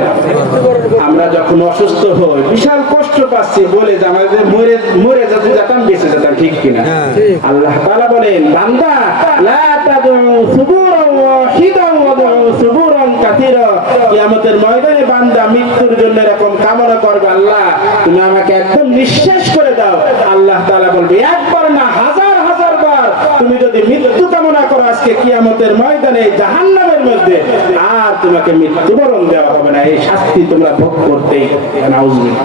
আমরা যখন অসুস্থ হই বিশাল কষ্ট পাচ্ছি বলে যে আমাদের মরে যেতে যেতাম, বেঁচে যেতাম, ঠিক কিনা? আল্লাহ তাআলা বলেন বান্দা লা তাদউ সুবুরান ওয়াহিদান ওয়াদউ সুবুরান কাসীরা। কিয়ামতের ময়দানে বান্দা মৃত্যুর জন্য এরকম কামনা করবে, আল্লাহ তুমি আমাকে একদম নিঃশেষ করে দাও। আল্লাহ তাআলা বলবে একবার না, হাজার হাজার বার তুমি যদি মৃত্যু কামনা করো আজকে কিয়ামতের ময়দানে জাহান্নামের মধ্যে, আর তোমাকে মৃত্যুবরণ দেওয়া হবে না। এই শাস্তি তোমরা ভোগ করতেই হবে। নাউজুবিল্লাহ।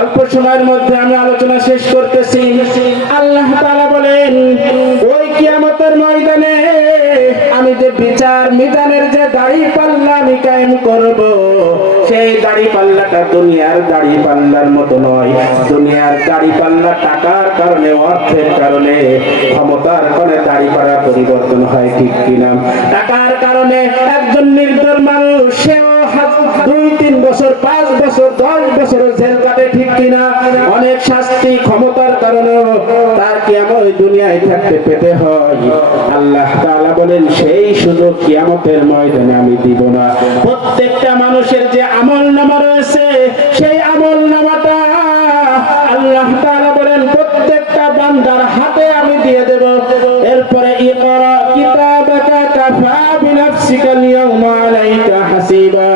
অল্প সময়ের মধ্যে আমি আলোচনা শেষ করতেছি। আল্লাহ তাআলা বলেন ওই কিয়ামতের ময়দানে আমি যে বিচার মিজানের যে দাড়ি পাল্লা আমি কায়েম করব, সেই দাড়ি পাল্লাটা দুনিয়ার দাড়ি পাল্লার মতো নয়। দুনিয়ার দাড়ি পাল্লা টাকার কারণে, অর্থের কারণে, ক্ষমতার কারণে দাড়ি পাল্লা পরিবর্তন হয়, ঠিক কিনা? টাকার কারণে একজন নির্দোষ মানুষ সেও 2-3 বছর, 5 বছর, 10 বছর জেল কাটে, ঠিক কিনা? অনেক শাস্তি ক্ষমতার কারণে তার কিয়ামত দুনিয়ায় থাকতে পেতে হয়। আল্লাহ তাআলা বলেন সেই সুযোগ কিয়ামতের ময়দানে আমি দিব না। প্রত্যেকটা মানুষের যে আমলনামা রয়েছে সেই আমলনামাটা আল্লাহ তাআলা বলেন প্রত্যেকটা বান্দার হাতে আমি দিয়ে দেব। এরপরে ইকরা কিতাবাকা কাফা বিনাফসিকা আল-ইয়াওমা আলাইকা হাসিবা।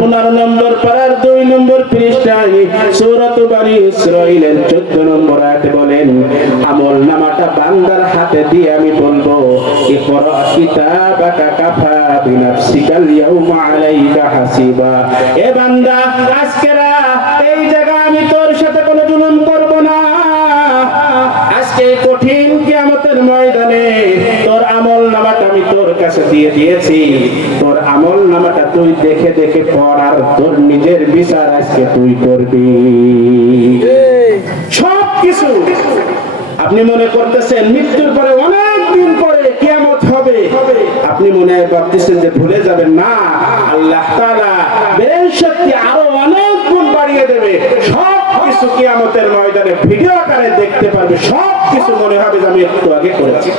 15 নম্বর পারার 2 নম্বর পৃষ্ঠায় সূরাতুল বনী ইসরাঈলের 14 নম্বর আয়াতে বলেন আমলনামাটা বান্দার হাতে দিয়ে আমি বলবো ইকরা কিতাবাকা কাফা বিনাফসিকা আল-ইয়াওমা আলাইকা হাসিবা। এ বান্দা আজকে এই জায়গা আমি তোর সাথে কোনো জুলুম করব না। আজকে কঠিন কিয়ামতের ময়দানে তোর আমলনামাটা আমি তোর কাছে কাছে দিয়ে দিয়েছি, তোর আমল নামাটা তুই দেখে দেখে পড়, আর তোর নিজের বিচার আজকে তুই করবি। সব কিছু আপনি মনে করতেছেন মৃত্যুর পরে অনেক দিন পরে কিয়ামত হবে, আপনি মনে ভাবতেছেন যে ভুলে যাবেন। না, আল্লাহ তাআলা বেশ সত্যি আরো অনেক গুণ বাড়িয়ে দেবে। সব কিছু কিয়ামতের ময়দানে ভিডিও আকারে দেখতে পারবে, সব কিছু মনে হবে যে আমি একটু আগে করেছি।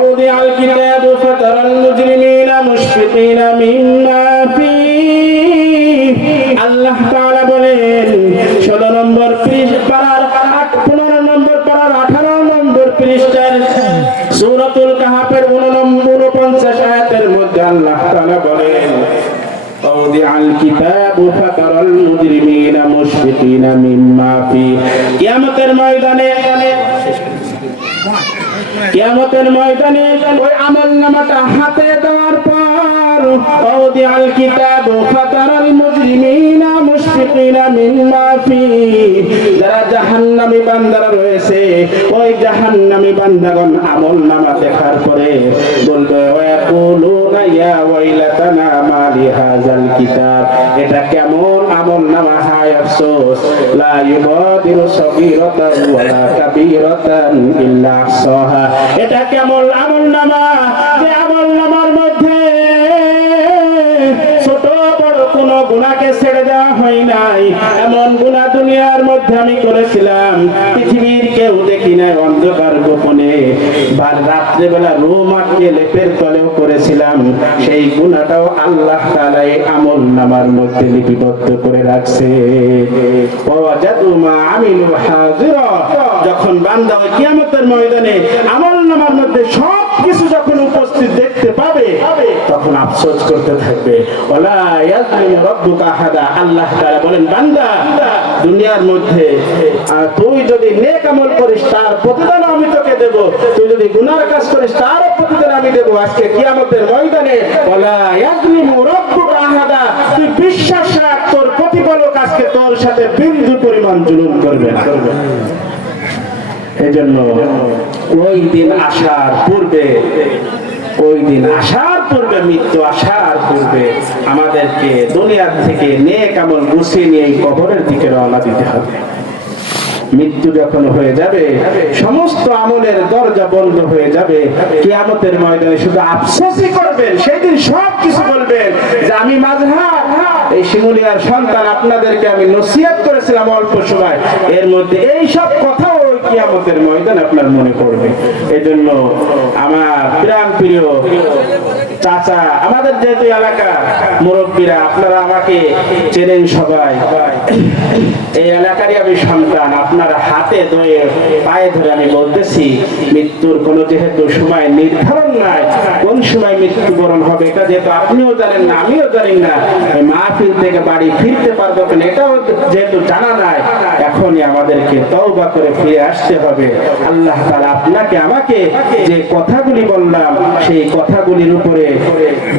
أوضع الكتاب فترى المجرمين مشفقين مما فيه আল্লাহ তাআলা বলেন 16 নম্বর পারার 15 নম্বর পারার 18 নম্বর পৃষ্ঠার সূরাতুল কাহাফের 49 আয়াতের মধ্যে আল্লাহ তাআলা বলেন أوضع الكتاب فترى المجرمين مشفقين مما فيه কিয়ামতের ময়দানে কিয়ামতের ময়দানে ওই আমলনামাটা হাতে দেওয়ার পর আউদিআল কিতাবু ফাতারাল মুজরিমিনা মুশফিকিনা মিম্মা ফীহি, যারা জাহান্নামী বান্দারা রয়েছে ওই জাহান্নামী বান্দাগণ আমলনামা দেখার পরে বলবে ওয়াকুলুনা ইয়া ওয়াইলাতানা মা লিহাযাল কিতাব, এটা কেমন আমলনামা, হায় আফসোস, লা ইউগাদিরু সগীরাতান ওয়ালা কাবীরাতান ইল্লা আহসাহা, এটা কেমন আমলনামা যে আমলনামার মধ্যে ছোট বড় কোন গুনাহকে ছেড়ে দেওয়া হয় নাই। এমন গুনাহ দুনিয়ার মধ্যে আমি করেছিলাম, পৃথিবীর কেউ দেখি নাই, অন্ধকার গোপনে বা রাত্রে বেলা রুম আটকে লেপের তলেও করেছিলাম, সেই গুনাহটাও আল্লাহ তাআলা এই আমলনামার মধ্যে লিপিবদ্ধ করে রাখছে। ওয়াজাদু মা আমিলু হাজিরা, যখন বান্দা ওই কিয়ামতের ময়দানে আমলনামার মধ্যে সব কিছু যখন উপস্থিত দেখতে পাবে তখন আফসোস করতে থাকবে। ওয়ালা ইয়াজলিমু রাব্বুকা আহাদা, আল্লাহ তাআলা বলেন বান্দা দুনিয়ার মধ্যে তুই যদি নেক আমল করিস তার প্রতিদান আমি তোকে দেব, তুই যদি গুনার কাজ করিস তার প্রতিদান আমি দেব। আজকে কিয়ামতের ময়দানে ওয়ালা ইয়াজলিমু রাব্বুকা আহাদা, তুই বিশ্বাস রাখ তোর প্রতিপালক আজকে তোর সাথে বিন্দু পরিমাণ জুলুম করবে না। এজন্য ওই দিন আসার পূর্বে, ওই দিন আসার পূর্বে, মৃত্যু আসার পূর্বে আমাদেরকে দুনিয়ার থেকে নেক আমল গুছিয়ে নিয়ে এই কবরের দিকে রওনা দিতে হবে। মৃত্যু যখন হয়ে যাবে সমস্ত আমলের দরজা বন্ধ হয়ে যাবে, কিয়ামতের ময়দানে শুধু আফসোসই করবেন। সেদিন সব কিছু বলবেন যে আমি মাযহার এই শিমুলিয়ার সন্তান, আপনাদেরকে আমি নসিহত করেছিলাম অল্প সময়, এর মধ্যে এই সব কথা ওই কিয়ামতের ময়দানে আপনার মনে পড়বে। এজন্য আমার প্রাণ প্রিয় চাচা, আমাদের যেহেতু এলাকা মুরব্বীরা, আপনারা আমাকে চেনেন সবাই, এই এলাকারই আমি সন্তান, আপনারা হাতে ধরে পায়ে ধরে আমি বলতেছি মৃত্যুর কোনো যেহেতু সময় নির্ধারণ নাই, কোন সময় মৃত্যুবরণ হবে এটা যেহেতু আপনিও জানেন না আমিও জানি না, মাহফিল থেকে বাড়ি ফিরতে পারবো কিনা এটাও যেহেতু জানা নাই, এখনই আমাদেরকে তওবা করে ফিরে আসতে হবে। আল্লাহ তাআলা আপনাকে আমাকে যে কথাগুলি বললাম সেই কথাগুলির উপরে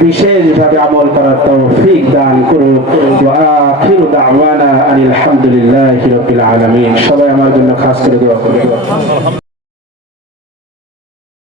বিশেষভাবে আমল করার তৌফিক দান করুন। ওয়া আখিরু দাওয়ানা আলহামদুলিল্লাহি রাব্বিল আলামিন। সবাই আমার জন্য খাস করে দোয়া করুন।